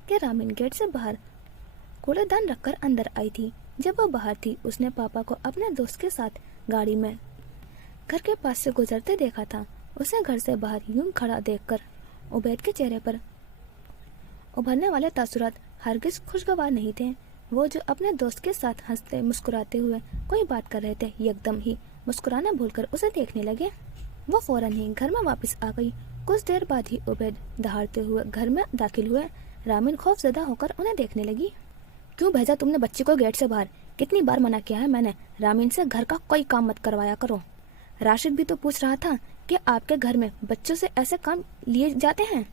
कि रामिन गेट से बाहर कूड़ेदान रखकर अंदर आई थी। जब वो बाहर थी उसने पापा को अपने दोस्त के साथ गाड़ी में घर के पास से गुजरते देखा था। उसे घर से बाहर यूं खड़ा देखकर उबैद के चेहरे पर उभरने वाले तासुरात हरगिज खुशगवार नहीं थे। वो जो अपने दोस्त के साथ हंसते मुस्कुराते हुए कोई बात कर रहे थे, एकदम ही मुस्कुराना भूलकर उसे देखने लगे। वो फौरन ही घर में वापस आ गई। कुछ देर बाद ही उबैद दहाड़ते हुए घर में दाखिल हुए। रामिन खौफजदा होकर उन्हें देखने लगी। क्यों भेजा तुमने बच्ची को गेट से बाहर? कितनी बार मना किया है मैंने, रामिन से घर का कोई काम मत करवाया करो। राशिद भी तो पूछ रहा था कि आपके घर में बच्चों से ऐसे काम लिए जाते हैं।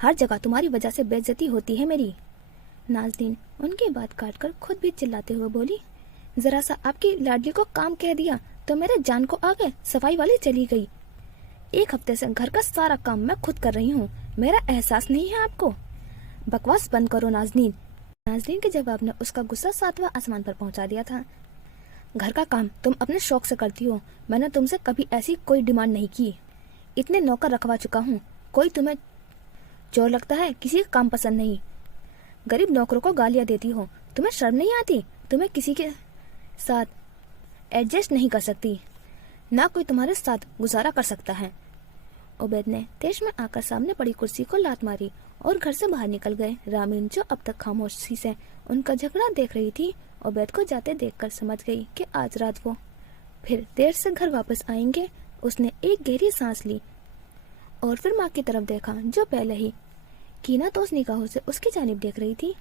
हर जगह तुम्हारी वजह से बेइज्जती होती है मेरी। नाज़नीन उनकी बात काटकर खुद भी चिल्लाते हुए बोली, जरा सा आपकी लाडली को काम कह दिया तो मेरे जान को आगे सफाई वाली चली गई। 1 हफ्ते से घर का सारा काम मैं खुद कर रही हूँ, मेरा एहसास नहीं है आपको? बकवास बंद करो नाज़नीन। नाज़नीन के जवाब ने उसका गुस्सा 7वां आसमान पर पहुंचा दिया था। घर का काम तुम अपने शौक से करती हो, मैंने तुमसे कभी ऐसी कोई डिमांड नहीं की। इतने नौकर रखवा चुका हूँ, कोई तुम्हें चोर लगता है? किसी का काम पसंद नहीं, गरीब नौकरों को गालियाँ देती हो, तुम्हें शर्म नहीं आती? तुम्हें किसी के साथ एडजस्ट नहीं कर सकती, ना कोई तुम्हारे साथ गुजारा कर सकता है। उबैद ने तेज में आकर सामने पड़ी कुर्सी को लात मारी और घर से बाहर निकल गए। रामिन जो अब तक खामोशी से उनका झगड़ा देख रही थी, उबैद को जाते देखकर समझ गई कि आज रात वो फिर देर से घर वापस आएंगे। उसने एक गहरी सांस ली और फिर माँ की तरफ देखा, जो पहले ही कीनातोस निगाहों से उसकी जानिब देख रही थी।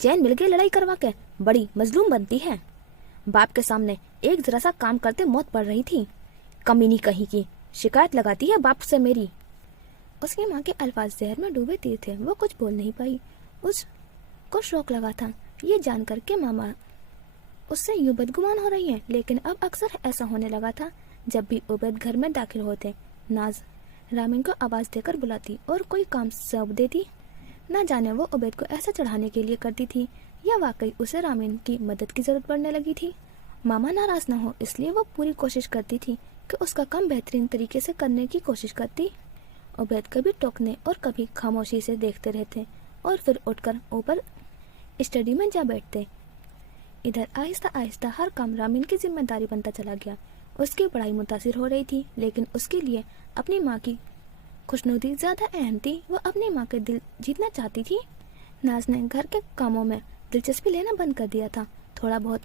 चैन मिल गई लड़ाई करवा के, बड़ी मजलूम बनती है। बाप के सामने एक जरा सा काम करते मौत पड़ रही थी, कमीनी कहीं की, शिकायत लगाती है बाप से मेरी। उसकी माँ के अल्फाज जहर में डूबे तीर थे, वो कुछ बोल नहीं पाई। उसको शौक लगा था ये जानकर के मामा उससे यूं बदगुमान हो रही है, लेकिन अब अक्सर ऐसा होने लगा था। जब भी उबैद घर में दाखिल होते, नाज रामिन को आवाज देकर बुलाती और कोई काम सौंप देती। न जाने वो उबैद को ऐसा चढ़ाने के लिए करती थी या वाकई उसे रामिन की मदद की जरूरत पड़ने लगी थी। मामा नाराज ना हो इसलिए वो पूरी कोशिश करती थी कि उसका काम बेहतरीन तरीके से करने की कोशिश करती। उबैद कभी टोकने और कभी खामोशी से देखते रहते और फिर उठकर ऊपर स्टडी में जा बैठते। इधर आहिस्ता आहिस्ता हर काम रामिन की जिम्मेदारी बनता चला गया। उसकी पढ़ाई मुतासिर हो रही थी, लेकिन उसके लिए अपनी माँ की खुशनुदी ज्यादा अहम थी। वो अपनी माँ के दिल जीतना चाहती थी। नाज ने घर के कामों में दिलचस्पी लेना बंद कर दिया था। थोड़ा बहुत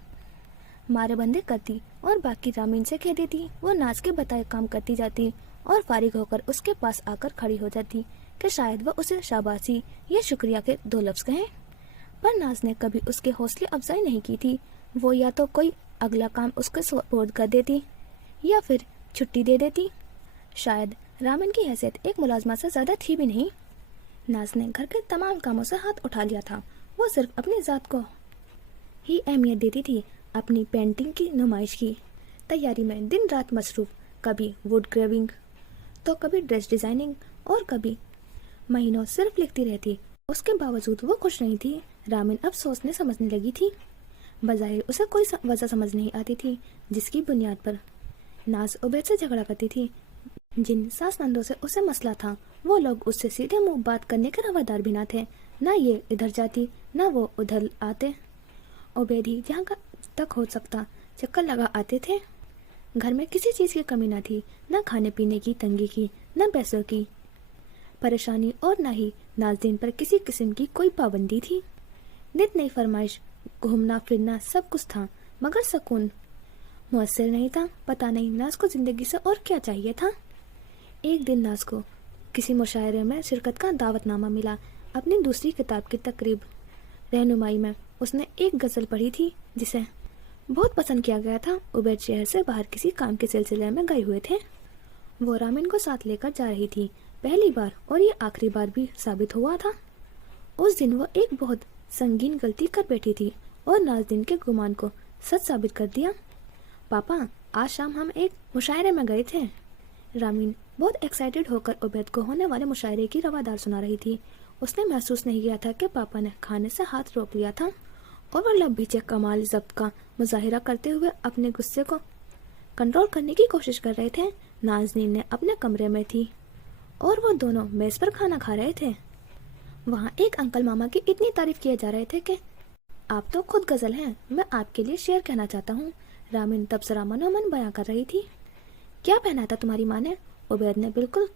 मारे बंदे करती और बाकी रामिन से कह देती। वो नाज के बताए काम करती जाती और फारिग होकर उसके पास आकर खड़ी हो जाती कि शायद वो उसे शाबाशी या शुक्रिया के 2 लफ्ज कहें। पर नाज ने कभी उसके हौसले अफजाई नहीं की थी। वो या तो कोई अगला काम उसके सुपुर्द कर देती या फिर छुट्टी दे देती। शायद रामिन की हैसियत एक मुलाजमा से ज्यादा थी भी नहीं। नाज ने घर के तमाम कामों से हाथ उठा लिया था। वो सिर्फ अपनी जात को ही अहमियत देती थी। अपनी पेंटिंग की नुमाइश की तैयारी में दिन रात मसरूफ, कभी वुड ग्रेविंग तो कभी ड्रेस डिजाइनिंग और कभी महीनों सिर्फ लिखती रहती। उसके बावजूद वो खुश नहीं थी। रामिन अब सोचने समझने लगी थी। बज़ाहिर उसे कोई वजह समझ नहीं आती थी जिसकी बुनियाद पर नाज उबैद से झगड़ा करती थी। जिन सास नंदों से उसे मसला था, वो लोग उससे सीधे मुंह बात करने के रवादार भी न थे। ना ये इधर जाती ना वो उधर आते। उबैद ही जहाँ तक हो सकता चक्कर लगा आते थे। घर में किसी चीज की कमी न थी, न खाने पीने की तंगी की, न पैसों की परेशानी और न ही नाज़रीन पर किसी किस्म की कोई पाबंदी थी। नित नई फरमाइश, घूमना फिरना सब कुछ था, मगर सुकून मुयस्सर नहीं था। पता नहीं नाज को जिंदगी से और क्या चाहिए था। एक दिन नाज को किसी मुशायरे में शिरकत का दावतनामा मिला। अपनी दूसरी किताब की तकरीब रहनुमाई में उसने एक गजल पढ़ी थी जिसे बहुत पसंद किया गया था। उबैद शहर से बाहर किसी काम के सिलसिले में गए हुए थे। वो रामिन को साथ लेकर जा रही थी, पहली बार और ये आखिरी बार भी साबित हुआ था। उस दिन वो एक बहुत संगीन गलती कर बैठी थी और नाज़रीन के गुमान को सच साबित कर दिया। पापा, आज शाम हम एक मुशायरे में गए थे। रामिन बहुत एक्साइटेड होकर उबैद को होने वाले मुशायरे की रवादार सुना रही थी। उसने महसूस नहीं किया था कि पापा ने खाने से हाथ रोक लिया था और वह लब भीचे कमाल ज़ब्त का मुजाहिरा करते हुए अपने गुस्से को कंट्रोल करने की कोशिश कर रहे थे। नाज़नीन ने अपने कमरे में थी और वो दोनों मेज पर खाना खा रहे थे। वहाँ एक अंकल मामा की इतनी तारीफ किए जा रहे थे कि आप तो खुद गजल हैं, मैं आपके लिए शेर कहना चाहता हूँ। रामीन तबसरा मनोमन बयां कर रही थी। क्या पहना था तुम्हारी माँ ने? उबैद ने बिल्कुल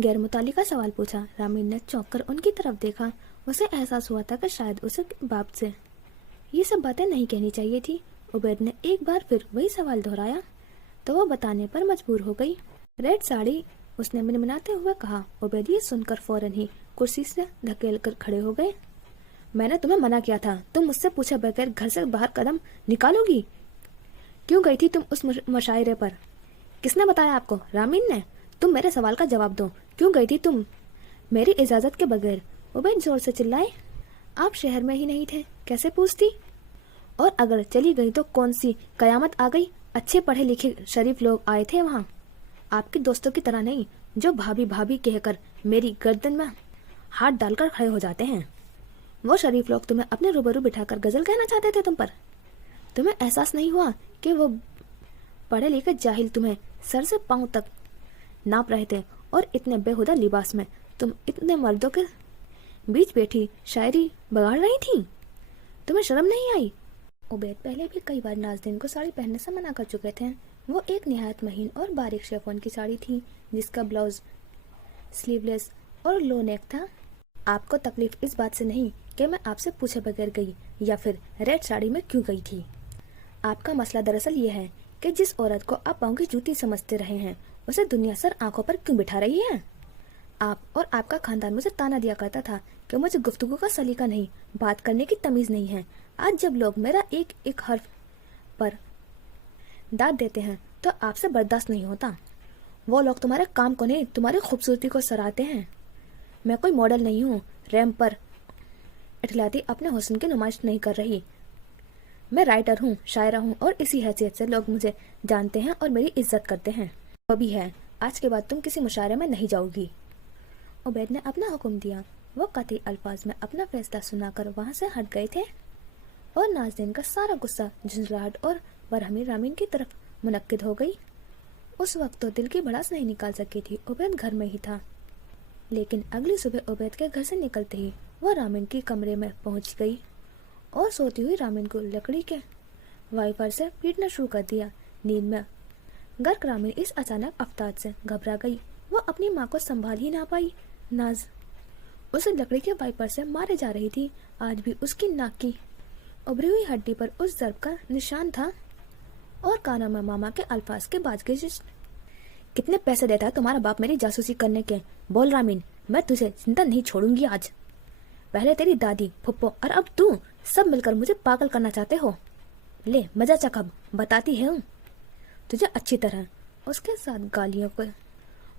गैर मुतालिका सवाल पूछा। रामीन ने चौंक कर उनकी तरफ देखा। उसे एहसास हुआ था कि शायद उसे बाप से ये सब बातें नहीं कहनी चाहिए थी। उबैद ने एक बार फिर वही सवाल दोहराया तो वो बताने पर मजबूर हो गई। रेड साड़ी, उसने मिनमिनाते हुए कहा। उबैद ये सुनकर फौरन ही कुर्सी से धकेल कर खड़े हो गए। मैंने तुम्हें मना किया था, तुम मुझसे पूछे बगैर घर से बाहर कदम निकालोगी? क्यों गई थी तुम उस मुशायरे पर? किसने बताया आपको? रामीन ने। तुम मेरे सवाल का जवाब दो, क्यों गई थी तुम मेरी इजाजत के बगैर? उबैद जोर से चिल्लाए। आप शहर में ही नहीं थे, कैसे पूछती? और अगर चली गई तो कौन सी कयामत आ गई? अच्छे पढ़े लिखे शरीफ लोग आए थे वहाँ, आपके दोस्तों की तरह नहीं जो भाभी भाभी कहकर मेरी गर्दन में हाथ डालकर खड़े हो जाते हैं। वो शरीफ लोग तुम्हें अपने रूबरू बिठाकर गजल कहना चाहते थे तुम पर। तुम्हें एहसास नहीं हुआ कि वो पढ़े लिखे जाहिल तुम्हें सर से पांव तक नाप रहे थे और इतने बेहुदा लिबास में तुम इतने मर्दों के बीच बैठी शायरी बगाड़ रही थी? तुम्हें शर्म नहीं आई? उबैद पहले भी कई बार नाज़नीन को साड़ी पहनने से मना कर चुके थे। वो एक निहायत महीन और बारीक शिफॉन की साड़ी थी जिसका ब्लाउज स्लीवलेस और लो नेक था। आपको तकलीफ इस बात से नहीं कि मैं आपसे पूछे बगैर गई या फिर रेड साड़ी में क्यों गई थी। आपका मसला दरअसल ये है कि जिस औरत को आप पाँव की जूती समझते रहे हैं उसे दुनिया सर आंखों पर क्यों बिठा रही है? आप और आपका खानदान मुझे ताना दिया करता था कि मुझे गुफ्तगू का सलीका नहीं, बात करने की तमीज नहीं है। आज जब लोग मेरा एक एक हर्फ पर दाद देते हैं तो आपसे बर्दाश्त नहीं होता। वो लोग तुम्हारे काम को नहीं, तुम्हारी खूबसूरती को सराहते हैं। मैं कोई मॉडल नहीं हूँ, रैंप पर इठलाती अपने हुस्न की नुमाइश नहीं कर रही। मैं राइटर हूँ, शायरा हूँ और इसी हैसियत से लोग मुझे जानते हैं और मेरी इज्जत करते हैं। वो भी है, आज के बाद तुम किसी मुशायरे में नहीं जाओगी। उबैद ने अपना हुक्म दिया। वो कतई अल्फाज में अपना फैसला सुनाकर वहाँ से हट गए थे और नाज़नीन का सारा गुस्सा, झुंझलाहट और बरहमी रामीन की तरफ मुनक्किद हो गई। उस वक्त तो दिल की भड़ास नहीं निकाल सकी थी। उबैद घर में ही था, लेकिन अगली सुबह उबैद के घर से निकलते ही वो रामीन के कमरे में पहुंच गई और सोती हुई रामीन को लकड़ी के वाइपर से पीटना शुरू कर दिया। नींद में गर्क रामीन इस अचानक अफताज से घबरा गई। वो अपनी माँ को संभाल ही ना पाई। नाज उसे लकड़ी के वाइपर से मारे जा रही थी। आज भी उसकी नाक की उभरी हुई हड्डी पर उस ज़र्ब का निशान था और कानों में मामा के अल्फाज के बाज गए। कितने पैसे देता है तुम्हारा बाप मेरी जासूसी करने के? बोल रामीन, मैं तुझे जिंदा नहीं छोड़ूंगी आज। पहले तेरी दादी, फुप्पो और अब तू, सब मिलकर मुझे पागल करना चाहते हो। ले मजा चख, अब बताती है तुझे अच्छी तरह। उसके साथ गालियों के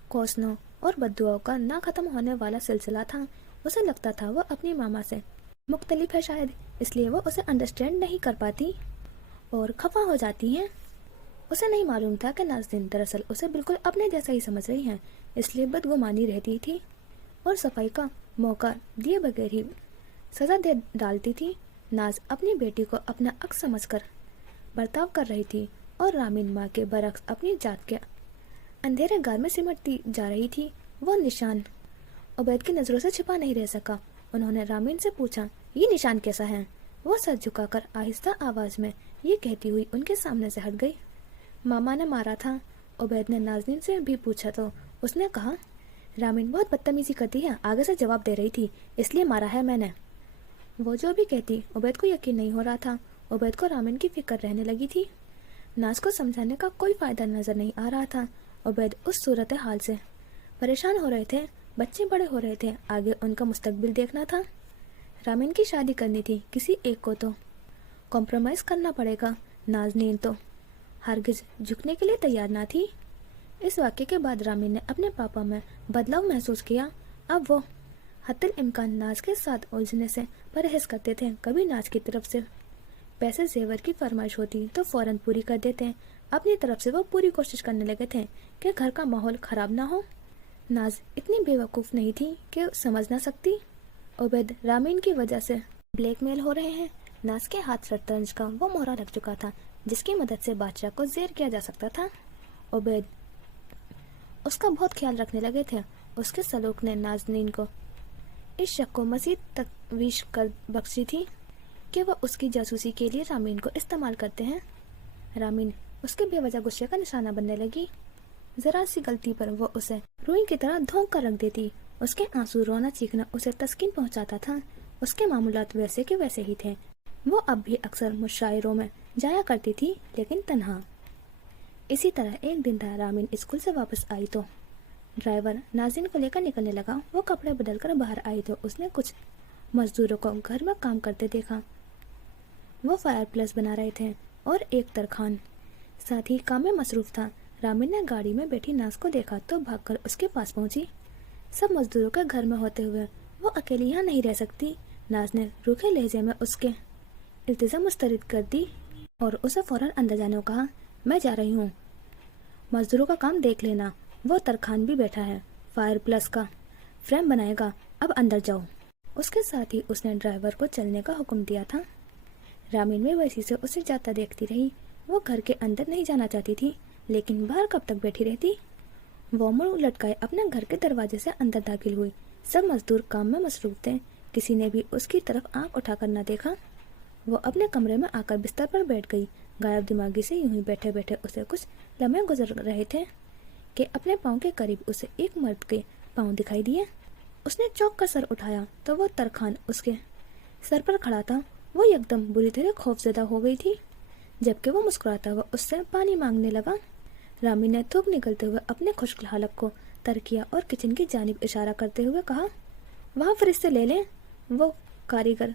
कोसनों और बद्दुआओं का ना खत्म होने वाला सिलसिला था। उसे लगता था वो अपनी मामा से मुख्तलिफ है, शायद इसलिए वो उसे अंडरस्टैंड नहीं कर पाती और खफा हो जाती है। उसे नहीं मालूम था कि नाज़नीन दरअसल उसे बिल्कुल अपने जैसा ही समझ रही हैं, इसलिए बदगुमानी रहती थी और सफाई का मौका दिए बगैर ही सजा दे डालती थी। नाज अपनी बेटी को अपना अक्स समझकर बर्ताव कर रही थी और रामीन माँ के बरक्स अपनी जात के अंधेरे घर में सिमटती जा रही थी। वो निशान उबैद की नजरों से छिपा नहीं रह सका। उन्होंने रामीन से पूछा, ये निशान कैसा है? वो सर झुकाकर आहिस्ता आवाज में ये कहती हुई उनके सामने से हट गई। मामा ने मारा था। उबैद ने नाज़नीन से भी पूछा तो उसने कहा, रामीन बहुत बदतमीजी करती है, आगे से जवाब दे रही थी, इसलिए मारा है मैंने। वो जो भी कहती, उबैद को यकीन नहीं हो रहा था। उबैद को रामीन की फिक्र रहने लगी थी। नाज को समझाने का कोई फायदा नजर नहीं आ रहा था। उबैद उस सूरत हाल से परेशान हो रहे थे। बच्चे बड़े हो रहे थे, आगे उनका मुस्तकबिल देखना था। रामीन की शादी करनी थी, किसी एक को तो कॉम्प्रोमाइज करना पड़ेगा। नाज़नीन तो हरगिज झुकने के लिए तैयार ना थी। इस वाक़े के बाद रामीन ने अपने पापा में बदलाव महसूस किया। अब वो हत्तल इम्कान नाज के साथ उलझने से परहेज करते थे। कभी नाज की तरफ से पैसे जेवर की फरमाइश होती तो फौरन पूरी कर देते। अपनी तरफ से वो पूरी कोशिश करने लगे थे कि घर का माहौल खराब ना हो। नाज इतनी बेवकूफ़ नहीं थी कि समझ ना सकती उबैद रामीन की वजह से ब्लैकमेल हो रहे हैं। नाज के हाथ शतरंज का वो मोहरा लग चुका था। جس کی مدد سے بادشاہ کو زیر کیا جا سکتا تھا۔ عبید اس کا بہت خیال رکھنے لگے تھے۔ اس کے سلوک نے نازنین کو اس شک کو مزید تشویش کر بخشی تھی کہ وہ اس کی جاسوسی کے لیے رامین کو استعمال کرتے ہیں۔ رامین اس کے بے وجہ غصے کا نشانہ بننے لگی۔ ذرا سی غلطی پر وہ اسے روئی کی طرح دھونک کر رکھ دیتی۔ اس کے آنسو، رونا، چیخنا اسے تسکین پہنچاتا تھا۔ اس کے معمولات ویسے کے ویسے ہی تھے۔ وہ اب بھی اکثر مشاعروں میں جایا کرتی تھی، لیکن تنہا۔ اسی طرح ایک دن تھا، رامین اسکول سے واپس آئی تو ڈرائیور نازنین کو لے کر نکلنے لگا۔ وہ کپڑے بدل کر باہر آئی تو اس نے کچھ مزدوروں کو گھر میں کام کرتے دیکھا۔ وہ فائر پلیس بنا رہے تھے اور ایک ترخان ساتھ ہی کام میں مصروف تھا۔ رامین نے گاڑی میں بیٹھی ناز کو دیکھا تو بھاگ کر اس کے پاس پہنچی۔ سب مزدوروں کے گھر میں ہوتے ہوئے وہ اکیلی یہاں نہیں رہ سکتی۔ ناز نے روکھے لہجے میں اس کے التزام مسترد کر دی اور اسے فوراً اندر جانے کو کہا۔ میں جا رہی ہوں، مزدوروں کا کام دیکھ لینا۔ وہ ترخان بھی بیٹھا ہے، فائر پلس کا فریم بنائے گا، اب اندر جاؤ۔ اس کے ساتھ ہی اس نے ڈرائیور کو چلنے کا حکم دیا تھا۔ رامین میں ویسی سے اسے جاتا دیکھتی رہی۔ وہ گھر کے اندر نہیں جانا چاہتی تھی، لیکن باہر کب تک بیٹھی رہتی؟ وہ منہ لٹکائے اپنے گھر کے دروازے سے اندر داخل ہوئی۔ سب مزدور کام میں مصروف تھے، کسی نے بھی اس کی طرف آنکھ اٹھا کر نہ دیکھا۔ وہ اپنے کمرے میں آ کر بستر پر بیٹھ گئی۔ غائب دماغی سے یوں ہی بیٹھے بیٹھے اسے کچھ لمحے گزر رہے تھے کہ اپنے پاؤں کے قریب اسے ایک مرد کے پاؤں دکھائی دیے۔ اس نے چونک کر سر اٹھایا تو وہ ترخان اس کے سر پر کھڑا تھا۔ وہ یکدم بری طرح خوفزدہ ہو گئی تھی، جبکہ وہ مسکراتا ہوا اس سے پانی مانگنے لگا۔ رامین نے تھوک نکلتے ہوئے اپنے خشک حلق کو تر کیا اور کچن کی جانب اشارہ کرتے ہوئے کہا، وہاں فرشتے لے لیں۔ وہ کاریگر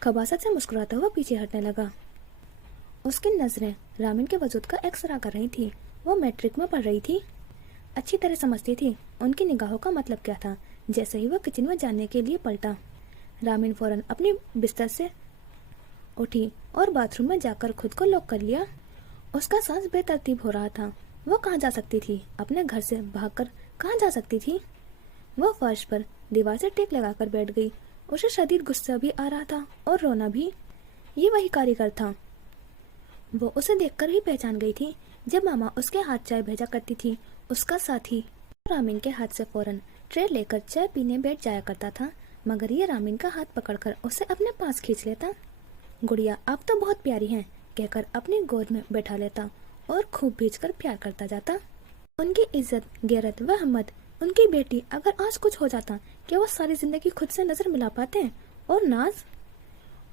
خباثت سے مسکراتا ہوا پیچھے ہٹنے لگا۔ اس کی نظریں رامین کے وجود کا ایکسرا کر رہی تھی۔ وہ میٹرک میں پڑھ رہی تھی، اچھی طرح سمجھتی تھی ان کی نگاہوں کا مطلب کیا تھا۔ جیسے ہی وہ کچن میں جانے کے لیے پلٹا، رامین فوراً اپنی بستر سے اٹھی اور باتھ روم میں جا کر خود کو لاک کر لیا۔ اس کا سانس بے ترتیب ہو رہا تھا۔ وہ کہاں جا سکتی تھی؟ اپنے گھر سے بھاگ کر کہاں جا سکتی تھی؟ وہ فرش پر دیوار سے ٹیک لگا کر بیٹھ گئی۔ اسے شدید غصہ بھی آ رہا تھا اور رونا بھی۔ یہ وہی کاریگر تھا۔ وہ اسے دیکھ کر ہی پہچان گئی تھی۔ جب ماما اس کے ہاتھ چائے بھیجا کرتی تھی، اس کا ساتھی رامین کے ہاتھ سے فوراً ٹرے لے کر چائے پینے بیٹھ جایا کرتا تھا، مگر یہ رامین کا ہاتھ پکڑ کر اسے اپنے پاس کھینچ لیتا۔ گڑیا آپ تو بہت پیاری ہیں کہہ کر اپنی گود میں بیٹھا لیتا اور خوب بھیج کر پیار کرتا جاتا۔ ان کی عزت، غیرت و ہمت، ان کی بیٹی، اگر آج کچھ ہو جاتا کیا وہ ساری زندگی خود سے نظر ملا پاتے؟ اور ناز،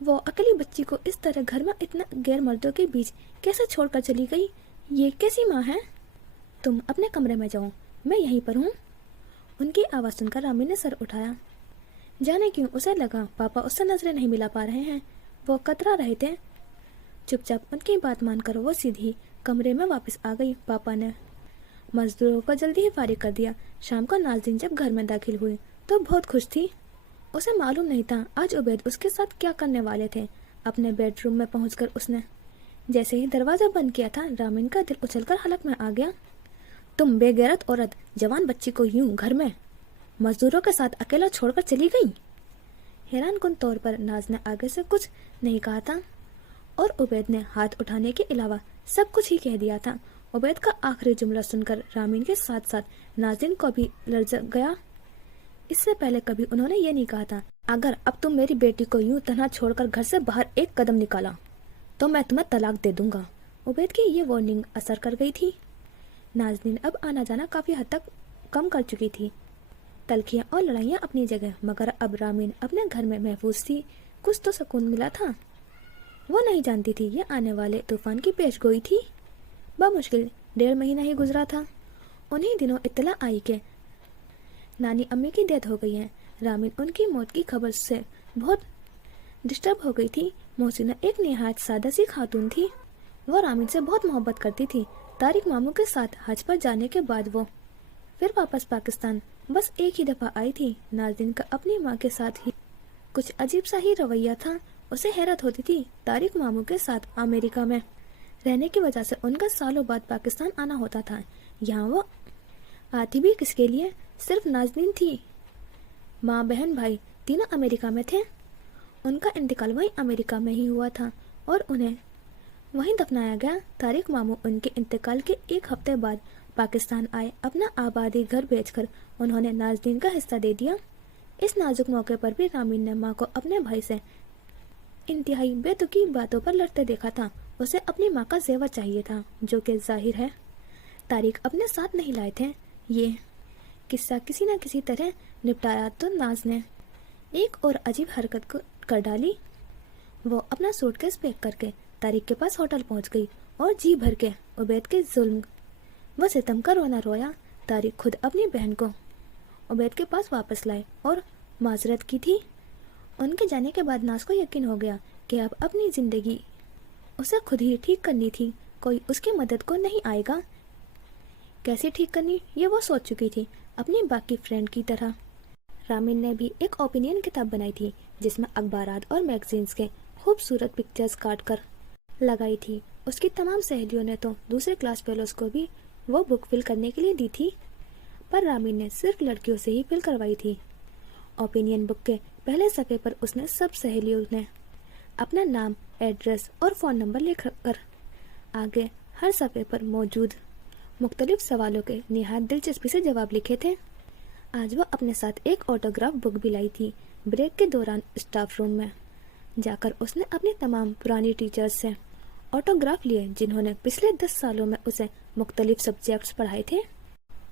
وہ اکیلی بچی کو اس طرح گھر میں اتنا غیر مردوں کے بیچ کیسے چھوڑ کر چلی گئی؟ یہ کیسی ماں ہے؟ تم اپنے کمرے میں جاؤ، میں یہیں پر ہوں۔ ان کی آواز سن کر رامین نے سر اٹھایا۔ جانے کیوں اسے لگا پاپا اس سے نظریں نہیں ملا پا رہے ہیں۔ وہ کترا رہے تھے۔ چپ چاپ ان کی بات مان کر وہ سیدھی کمرے میں واپس آ گئی۔ پاپا نے مزدوروں کو جلدی ہی فارغ کر دیا۔ شام کو نازنین جب گھر میں داخل ہوئی تو بہت خوش تھی۔ اسے معلوم نہیں تھا آج عبید اس کے ساتھ کیا کرنے والے تھے۔ اپنے بیڈ روم میں پہنچ کر اس نے جیسے ہی دروازہ بند کیا تھا، رامین کا دل اچھل کر حلق میں آ گیا۔ تم بے غیرت عورت، جوان بچی کو یوں گھر میں مزدوروں کے ساتھ اکیلا چھوڑ کر چلی گئی؟ حیران کن طور پر ناز نے آگے سے کچھ نہیں کہا تھا اور عبید نے ہاتھ اٹھانے کے علاوہ سب کچھ ہی کہہ دیا تھا۔ عبید کا آخری جملہ سن کر رامین کے ساتھ ساتھ نازنین کو بھی لرز گیا۔ اس سے پہلے کبھی انہوں نے یہ نہیں کہا تھا، اگر اب تم میری بیٹی کو یوں تنہا چھوڑ کر گھر سے باہر ایک قدم نکالا تو میں تمہیں طلاق دے دوں گا۔ عبید کی یہ وارننگ اثر کر گئی تھی۔ نازنین اب آنا جانا کافی حد تک کم کر چکی تھی، تلخیاں اور لڑائیاں اپنی جگہ، مگر اب رامین اپنے گھر میں محفوظ تھی۔ کچھ تو سکون ملا تھا۔ وہ نہیں جانتی تھی یہ آنے والے طوفان کی پیش گوئی تھی۔ بمشکل 1.5 مہینہ ہی گزرا تھا، انہی دنوں اطلاع آئی کہ نانی امی کی ڈیتھ ہو گئی ہے۔ رامین ان کی موت کی خبر سے بہت ڈسٹرب ہو گئی تھی۔ محسنہ ایک نہایت سادہ سی خاتون تھی۔ وہ رامین سے بہت محبت کرتی تھی۔ طارق ماموں کے ساتھ حج پر جانے کے بعد وہ پھر واپس پاکستان بس ایک ہی دفعہ آئی تھی۔ نازنین کا اپنی ماں کے ساتھ ہی کچھ عجیب سا ہی رویہ تھا۔ اسے حیرت ہوتی تھی طارق ماموں کے ساتھ امریکہ میں رہنے کی وجہ سے ان کا سالوں بعد پاکستان آنا ہوتا تھا۔ یہاں وہ آتی بھی کس کے لیے؟ صرف نازنین تھی۔ ماں، بہن، بھائی تینوں امریکہ میں تھے۔ ان کا انتقال وہیں امریکہ میں ہی ہوا تھا اور انہیں वहीं दफनाया गया। तारिक मामू उनके इंतकाल के एक हफ्ते बाद पाकिस्तान आए। अपना आबादी घर बेचकर उन्होंने नाज़नीन का हिस्सा दे दिया। इस नाजुक मौके पर भी रामीन ने माँ को अपने भाई से इंतहाई बेतुकी बातों पर लड़ते देखा था। उसे अपनी माँ का जेवर चाहिए था, जो कि जाहिर है तारिक अपने साथ नहीं लाए थे। ये किस्सा किसी न किसी तरह निपटाया तो नाज ने एक और अजीब हरकत कर डाली। वो अपना सूटकेस पैक करके तारिक के पास होटल पहुंच गई और जी भर के उबैद के जुल्म व सितम का रोना रोया। तारिक खुद अपनी बहन को उबैद के पास वापस लाए और माजरत की थी। उनके जाने के बाद नाज को यकीन हो गया कि अब अपनी जिंदगी उसे खुद ही ठीक करनी थी, कोई उसकी मदद को नहीं आएगा। कैसे ठीक करनी ये वो सोच चुकी थी, अपनी बाकी फ्रेंड की तरह। रामीन ने भी एक ओपिनियन किताब बनाई थी जिसमें अखबारात और मैगजीन्स के खूबसूरत पिक्चर्स काट कर लगाई थी। उसकी तमाम सहेलियों ने तो दूसरे क्लास फेलोज को भी वो बुक फिल करने के लिए दी थी, पर रामीन ने सिर्फ लड़कियों से ही फिल करवाई थी। ओपिनियन बुक के पहले सफ़े पर उसने सब सहेलियों ने अपना नाम, एड्रेस और फ़ोन नंबर लिख कर आगे हर सफ़े पर मौजूद मुख्तलिफ सवालों के निहायत दिलचस्पी से जवाब लिखे थे। आज वह अपने साथ एक ऑटोग्राफ बुक भी लाई थी। ब्रेक के दौरान स्टाफ रूम में जाकर उसने अपनी तमाम पुरानी टीचर्स से ऑटोग्राफ लिए जिन्होंने पिछले 10 सालों में उसे मुख्तलिफ सब्जेक्ट्स पढ़ाए थे।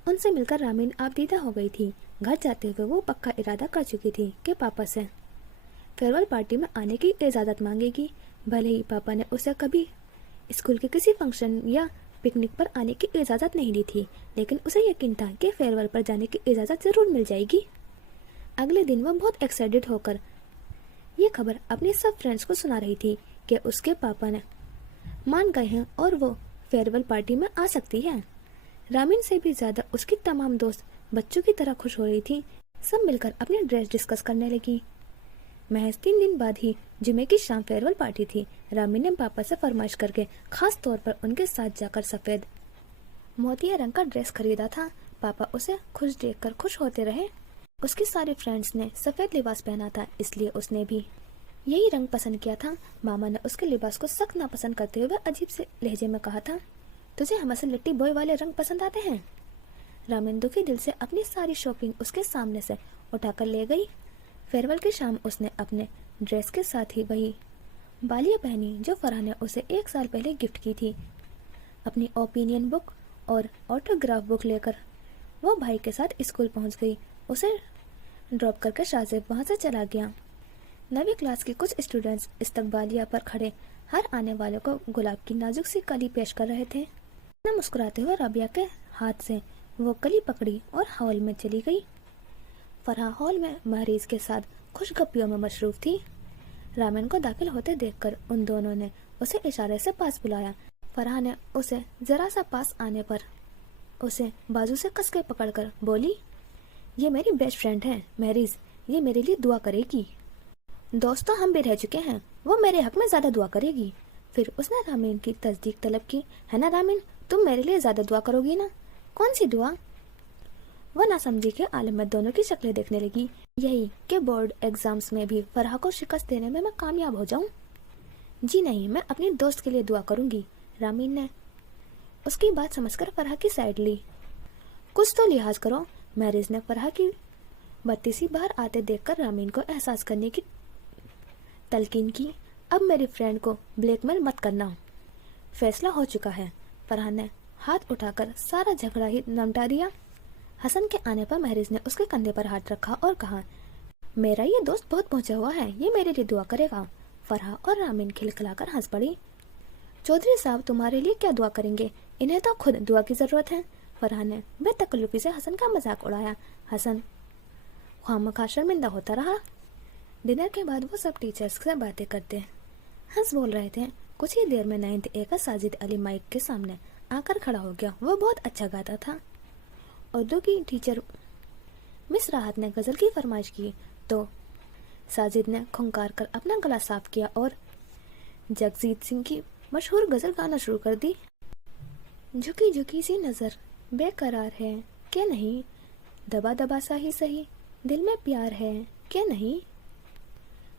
उनसे मिलकर रामीन आबदीदा हो गई थी। घर जाते हुए वो पक्का इरादा कर चुकी थी कि पापा से फेयरवेल पार्टी में आने की इजाज़त मांगेगी। भले ही पापा ने उसे कभी स्कूल के किसी फंक्शन या पिकनिक पर आने की इजाज़त नहीं दी थी, लेकिन उसे यकीन था कि फेयरवेल पर जाने की इजाज़त ज़रूर मिल जाएगी। अगले दिन वह बहुत एक्साइटेड होकर ये खबर अपने सब फ्रेंड्स को सुना रही थी कि उसके पापा ने मान गए हैं और वो फेयरवेल पार्टी में आ सकती है। रामीन से भी ज़्यादा उसकी तमाम दोस्त बच्चों की तरह खुश हो रही थी। सब मिलकर अपनी ड्रेस डिस्कस करने लगी। महज 3 दिन बाद ही जुमे की शाम फेयरवेल पार्टी थी। रामीन ने पापा से फरमाइश करके खास तौर पर उनके साथ जाकर सफ़ेद मोतिया रंग का ड्रेस खरीदा था। पापा उसे खुश देखकर खुश होते रहे। उसकी सारी फ्रेंड्स ने सफ़ेद लिबास पहना था, इसलिए उसने भी यही रंग पसंद किया था। मामा ने उसके लिबास को सख्त नापसंद करते हुए अजीब से लहजे में कहा था, तुझे हमसे लिट्टी बॉय वाले रंग पसंद आते हैं? रामीन दुखी दिल से अपनी सारी शॉपिंग उसके सामने से उठाकर ले गई। फेयरवेल की शाम उसने अपने ड्रेस के साथ ही वही बालियाँ पहनी जो फरहा ने उसे 1 साल पहले गिफ्ट की थी। अपनी ओपिनियन बुक और ऑटोग्राफ बुक लेकर वो भाई के साथ स्कूल पहुंच गई। उसे ड्रॉप करके शाहजेब वहां से चला गया। 9वीं क्लास के कुछ स्टूडेंट्स इस्तकबालिया पर खड़े हर आने वाले को गुलाब की नाजुक सी कली पेश कर रहे थे। न मुस्कुराते हुए राबिया के हाथ से वो कली पकड़ी और हॉल में चली गई। फरहा हॉल में महरीज के साथ खुशगपियों में मशरूफ थी। रामीन को दाखिल होते देखकर उन दोनों ने उसे इशारे से पास बुलाया। फरहा ने उसे जरा सा पास आने पर उसे बाजू से कसके पकड़कर बोली, ये मेरी बेस्ट फ्रेंड है महरीज, ये मेरे लिए दुआ करेगी। दोस्तों हम भी रह चुके हैं, वो मेरे हक में ज्यादा दुआ करेगी। फिर उसने रामीन की तस्दीक तलब की, है ना रामीन, तुम मेरे लिए ज्यादा दुआ करोगी ना? कौन सी दुआ? वो नासमझी के आलम में दोनों की शक्लें देखने लगी। यही कि बोर्ड एग्जाम्स में भी फरहा को शिकस्त देने में मैं कामयाब हो जाऊं। जी नहीं, मैं अपनी दोस्त के लिए दुआ करूंगी। रामीन ने उसकी बात समझकर फरहा की साइड ली। कुछ तो लिहाज करो। महरीज ने फरहा की बत्तीसी बाहर आते देखकर रामीन को एहसास करने की तलकीन की। अब मेरी फ्रेंड को ब्लैकमेल मत करना, फैसला हो चुका है। फरहा ने हाथ उठाकर सारा झगड़ा ही निपटा दिया। हसन के आने पर महरीज ने उसके कंधे पर हाथ रखा और कहा, मेरा ये दोस्त बहुत पहुंचा हुआ है, ये मेरे लिए दुआ करेगा। फरहा और रामीन खिलखिलाकर हंस पड़ी। चौधरी साहब तुम्हारे लिए क्या दुआ करेंगे, इन्हें तो खुद दुआ की जरूरत है। फरहा ने बेतकल्लुफी से हसन का मजाक उड़ाया। हसन खामखा शर्मिंदा होता रहा। डिनर के बाद वो सब टीचर्स से बातें करते हंस बोल रहे थे। कुछ ही देर में 9th A का साजिद अली माइक के सामने आकर खड़ा हो गया। वो बहुत अच्छा गाता था। उर्दू की टीचर मिस राहत ने गजल की फरमाइश की तो साजिद ने खुंकार कर अपना गला साफ किया और जगजीत सिंह की मशहूर गजल गाना शुरू कर दी। झुकी झुकी सी नजर बेकरार है क्या नहीं, दबा दबा सा ही सही दिल में प्यार है क्या नहीं।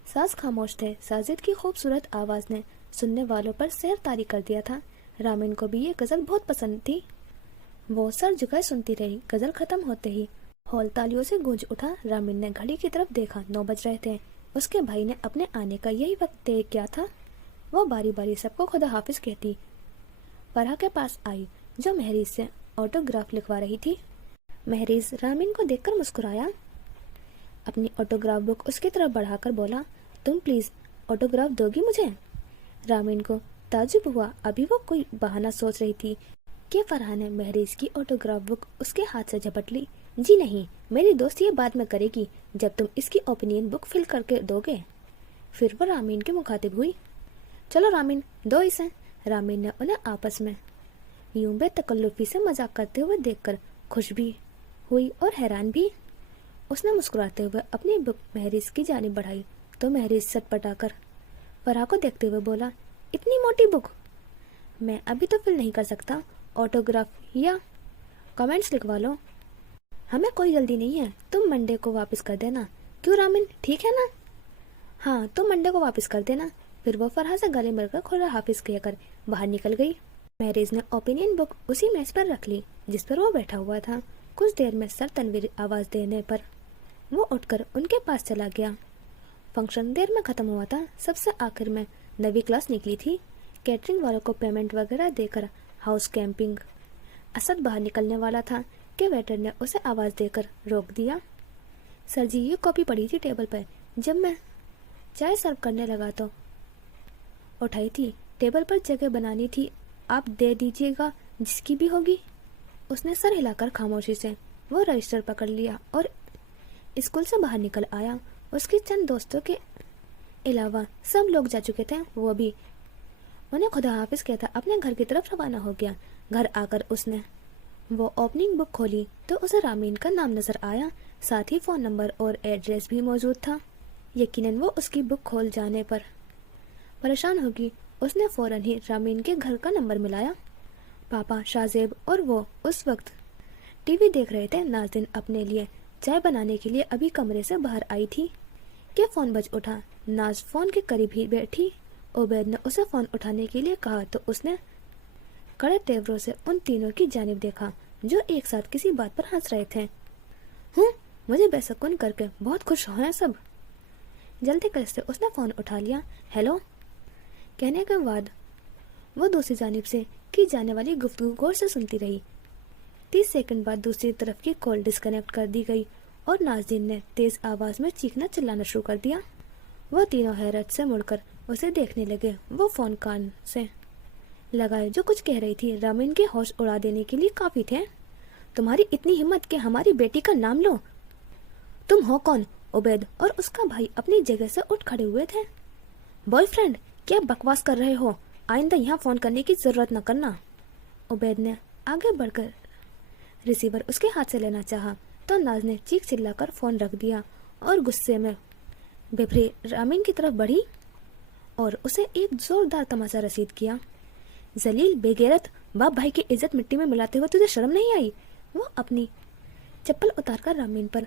साज खामोश थे। साजिद की खूबसूरत आवाज ने سننے والوں پر سحر طاری کر دیا تھا۔ رامین کو بھی یہ غزل بہت پسند تھی۔ وہ سر جھکائے سنتی رہی۔ غزل ختم ہوتے ہی ہال تالیوں سے گونج اٹھا۔ رامین نے گھڑی کی طرف دیکھا، 9 بج رہے تھے۔ اس کے بھائی نے اپنے آنے کا یہی وقت طے کیا تھا۔ وہ باری باری سب کو خدا حافظ کہتی فرح کے پاس آئی، جو مہریز سے آٹوگراف لکھوا رہی تھی۔ مہریز رامین کو دیکھ کر مسکرایا، اپنی آٹوگراف بک اس کی طرف بڑھا کر بولا، تم پلیز آٹوگراف دو گی مجھے؟ رامین کو تعجب ہوا۔ ابھی وہ کوئی بہانہ سوچ رہی تھی کہ فرح نے مہریز کی آٹوگراف بک اس کے ہاتھ سے جھپٹ لی۔ جی نہیں، میری دوست یہ بعد میں کرے گی جب تم اس کی اوپینین بک فل کر کے دو گے۔ پھر وہ رامین کے مخاطب ہوئی، چلو رامین دو اسے۔ رامین نے انہیں آپس میں یوں بے تکلفی سے مذاق کرتے ہوئے دیکھ کر خوش بھی ہوئی اور حیران بھی۔ اس نے مسکراتے ہوئے اپنی بک مہریز کی جانب بڑھائی تو مہریز سٹ پٹا کر فرح کو دیکھتے ہوئے بولا، اتنی موٹی بک میں ابھی تو فل نہیں کر سکتا، آٹوگراف یا کمنٹس لکھوا لو۔ ہمیں کوئی جلدی نہیں ہے، تم منڈے کو واپس کر دینا۔ کیوں رامین، ٹھیک ہے نا؟ ہاں، تم منڈے کو واپس کر دینا۔ پھر وہ فرح سے گلے مل کر خدا حافظ کہہ کر باہر نکل گئی۔ مہریز نے اوپینین بک اسی میز پر رکھ لی جس پر وہ بیٹھا ہوا تھا۔ کچھ دیر میں سر تنویر آواز دینے پر وہ اٹھ کر ان کے پاس چلا گیا۔ فنکشن دیر میں ختم ہوا تھا۔ سب سے آخر میں 9ویں کلاس نکلی تھی۔ کیٹرنگ والوں کو پیمنٹ وغیرہ دے کر ہاؤس کیمپنگ اسد باہر نکلنے والا تھا کہ ویٹر نے اسے آواز دے کر روک دیا۔ سر جی، یہ کاپی پڑی تھی ٹیبل پر، جب میں چائے سرو کرنے لگا تو اٹھائی تھی، ٹیبل پر جگہ بنانی تھی، آپ دے دیجیے گا جس کی بھی ہوگی۔ اس نے سر ہلا کر خاموشی سے وہ رجسٹر پکڑ لیا اور اسکول سے باہر نکل آیا۔ اس کی چند دوستوں کے علاوہ سب لوگ جا چکے تھے۔ وہ بھی انہیں خدا حافظ کہتا اپنے گھر کی طرف روانہ ہو گیا۔ گھر آ کر اس نے وہ اوپننگ بک کھولی تو اسے رامین کا نام نظر آیا، ساتھ ہی فون نمبر اور ایڈریس بھی موجود تھا۔ یقیناً وہ اس کی بک کھول جانے پر پریشان ہوگی۔ اس نے فوراً ہی رامین کے گھر کا نمبر ملایا۔ پاپا، شاہزیب اور وہ اس وقت ٹی وی دیکھ رہے تھے۔ ناظرین اپنے لیے چائے بنانے کے لیے ابھی کمرے سے باہر آئی تھی کہ فون بج اٹھا۔ ناز فون کے قریب ہی بیٹھی۔ عبید نے اسے فون اٹھانے کے لیے کہا تو اس نے کڑے تیوروں سے ان تینوں کی جانب دیکھا جو ایک ساتھ کسی بات پر ہنس رہے تھے۔ مجھے بے سکون کر کے بہت خوش ہیں سب۔ جلدی کرتے اس نے فون اٹھا لیا۔ ہیلو کہنے کے بعد وہ دوسری جانب سے کی جانے والی گفتگو غور سے سنتی رہی۔ 30 سیکنڈ بعد دوسری طرف کی کال ڈسکنیکٹ کر دی گئی اور ناظرین نے تیز آواز میں چیخنا چلانا شروع کر دیا۔ وہ تینوں حیرت سے مڑ کر اسے دیکھنے لگے۔ وہ فون کان سے لگائے جو کچھ کہہ رہی تھی رامین کے ہوش اڑا دینے کے لیے کافی تھے۔ تمہاری اتنی ہمت کہ ہماری بیٹی کا نام لو، تم ہو کون؟ عبید اور اس کا بھائی اپنی جگہ سے اٹھ کھڑے ہوئے تھے۔ بوائے فرینڈ، کیا بکواس کر رہے ہو؟ آئندہ یہاں فون کرنے کی ضرورت نہ کرنا۔ عبید نے آگے بڑھ کر ریسیور اس کے ہاتھ سے لینا چاہا تو ناز نے چیخ چلا کر فون رکھ دیا اور غصے میں بھری رامین کی طرف بڑھی اور اسے ایک زوردار تماچا رسید کیا۔ ذلیل، بے غیرت، باپ بھائی کی عزت مٹی میں ملاتے ہوئے تجھے شرم نہیں آئی؟ وہ اپنی چپل اتار کر رامین پر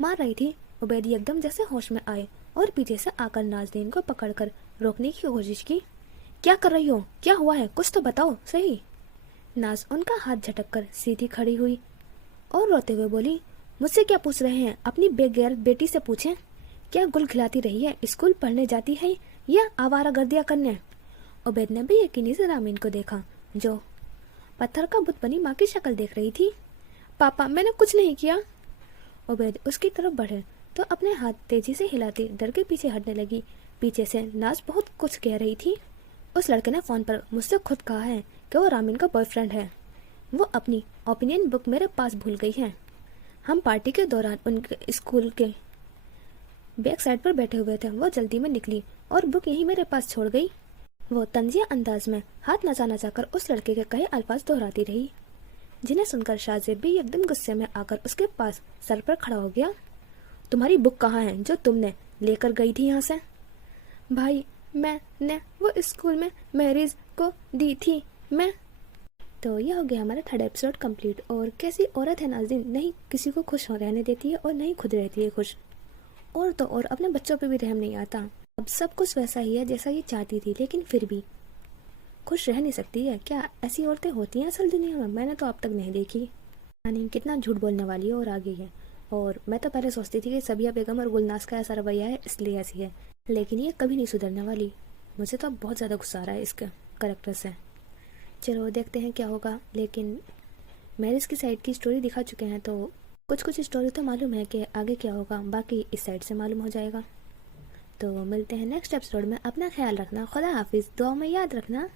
مار رہی تھی۔ عبید یکدم جیسے ہوش میں آئے اور پیچھے سے آ کر ناظرین کو پکڑ کر روکنے کی کوشش کی۔ کیا کر رہی ہو؟ کیا ہوا ہے؟ کچھ تو بتاؤ صحیح۔ ناز ان کا ہاتھ جھٹک کر سیدھی کھڑی ہوئی اور روتے ہوئے بولی، مجھ سے کیا پوچھ رہے ہیں؟ اپنی بے غیرت بیٹی سے پوچھیں۔ کیا گل کھلاتی رہی ہے؟ اسکول پڑھنے جاتی ہے یا آوارہ گردیاں کرنے؟ عبید نے بے یقینی سے رامین کو دیکھا جو پتھر کا بت بنی ماں کی شکل دیکھ رہی تھی۔ پاپا، میں نے کچھ نہیں کیا۔ عبید اس کی طرف بڑھے تو اپنے ہاتھ تیزی سے ہلاتی ڈر کے پیچھے ہٹنے لگی۔ پیچھے سے ناز بہت کچھ کہہ رہی تھی۔ اس لڑکے نے فون پر مجھ سے خود کہا ہے کہ وہ رامین کا بوائے فرینڈ ہے۔ وہ اپنی اوپینین بک میرے پاس بھول گئی ہے۔ ہم پارٹی کے دوران ان کے اسکول کے بیک سائڈ پر بیٹھے ہوئے تھے۔ وہ جلدی میں نکلی اور بک یہیں میرے پاس چھوڑ گئی۔ وہ طنزیہ انداز میں ہاتھ نچا نچا کر اس لڑکے کے کہے الفاظ دہراتی رہی، جنہیں سن کر شاہزیب بھی ایک دم غصے میں آ کر اس کے پاس سر پر کھڑا ہو گیا۔ تمہاری بک کہاں ہے جو تم نے لے کر گئی تھی یہاں سے؟ بھائی، میں نے وہ اسکول میں مہریز کو دی تھی۔ میں تو یہ ہو گیا ہمارا 3rd ایپیسوڈ کمپلیٹ۔ اور کیسی عورت ہے ناظرین، نہیں کسی کو خوش رہنے دیتی ہے اور نہیں خود رہتی ہے خوش، اور تو اور اپنے بچوں پہ بھی رحم نہیں آتا۔ اب سب کچھ ویسا ہی ہے جیسا یہ چاہتی تھی، لیکن پھر بھی خوش رہ نہیں سکتی ہے. کیا ایسی عورتیں ہوتی ہیں اصل دنیا میں نے تو اب تک نہیں دیکھی. یعنی کتنا جھوٹ بولنے والی ہے اور آگے ہے. اور میں تو پہلے سوچتی تھی کہ سبیہ بیگم اور گلناز کا ایسا رویہ ہے اس لیے ایسی ہے، لیکن یہ کبھی نہیں سدھرنے والی. مجھے تو اب بہت زیادہ غصہ آ رہا ہے اس کے کریکٹر سے. چلو دیکھتے ہیں کیا ہوگا. لیکن میرج کی سائڈ کی اسٹوری دکھا چکے ہیں تو کچھ اسٹوری تو معلوم ہے کہ آگے کیا ہوگا، باقی اس سائڈ سے معلوم ہو جائے گا. تو ملتے ہیں نیکسٹ ایپیسوڈ میں. اپنا خیال رکھنا. خدا حافظ. دعاؤں میں یاد رکھنا.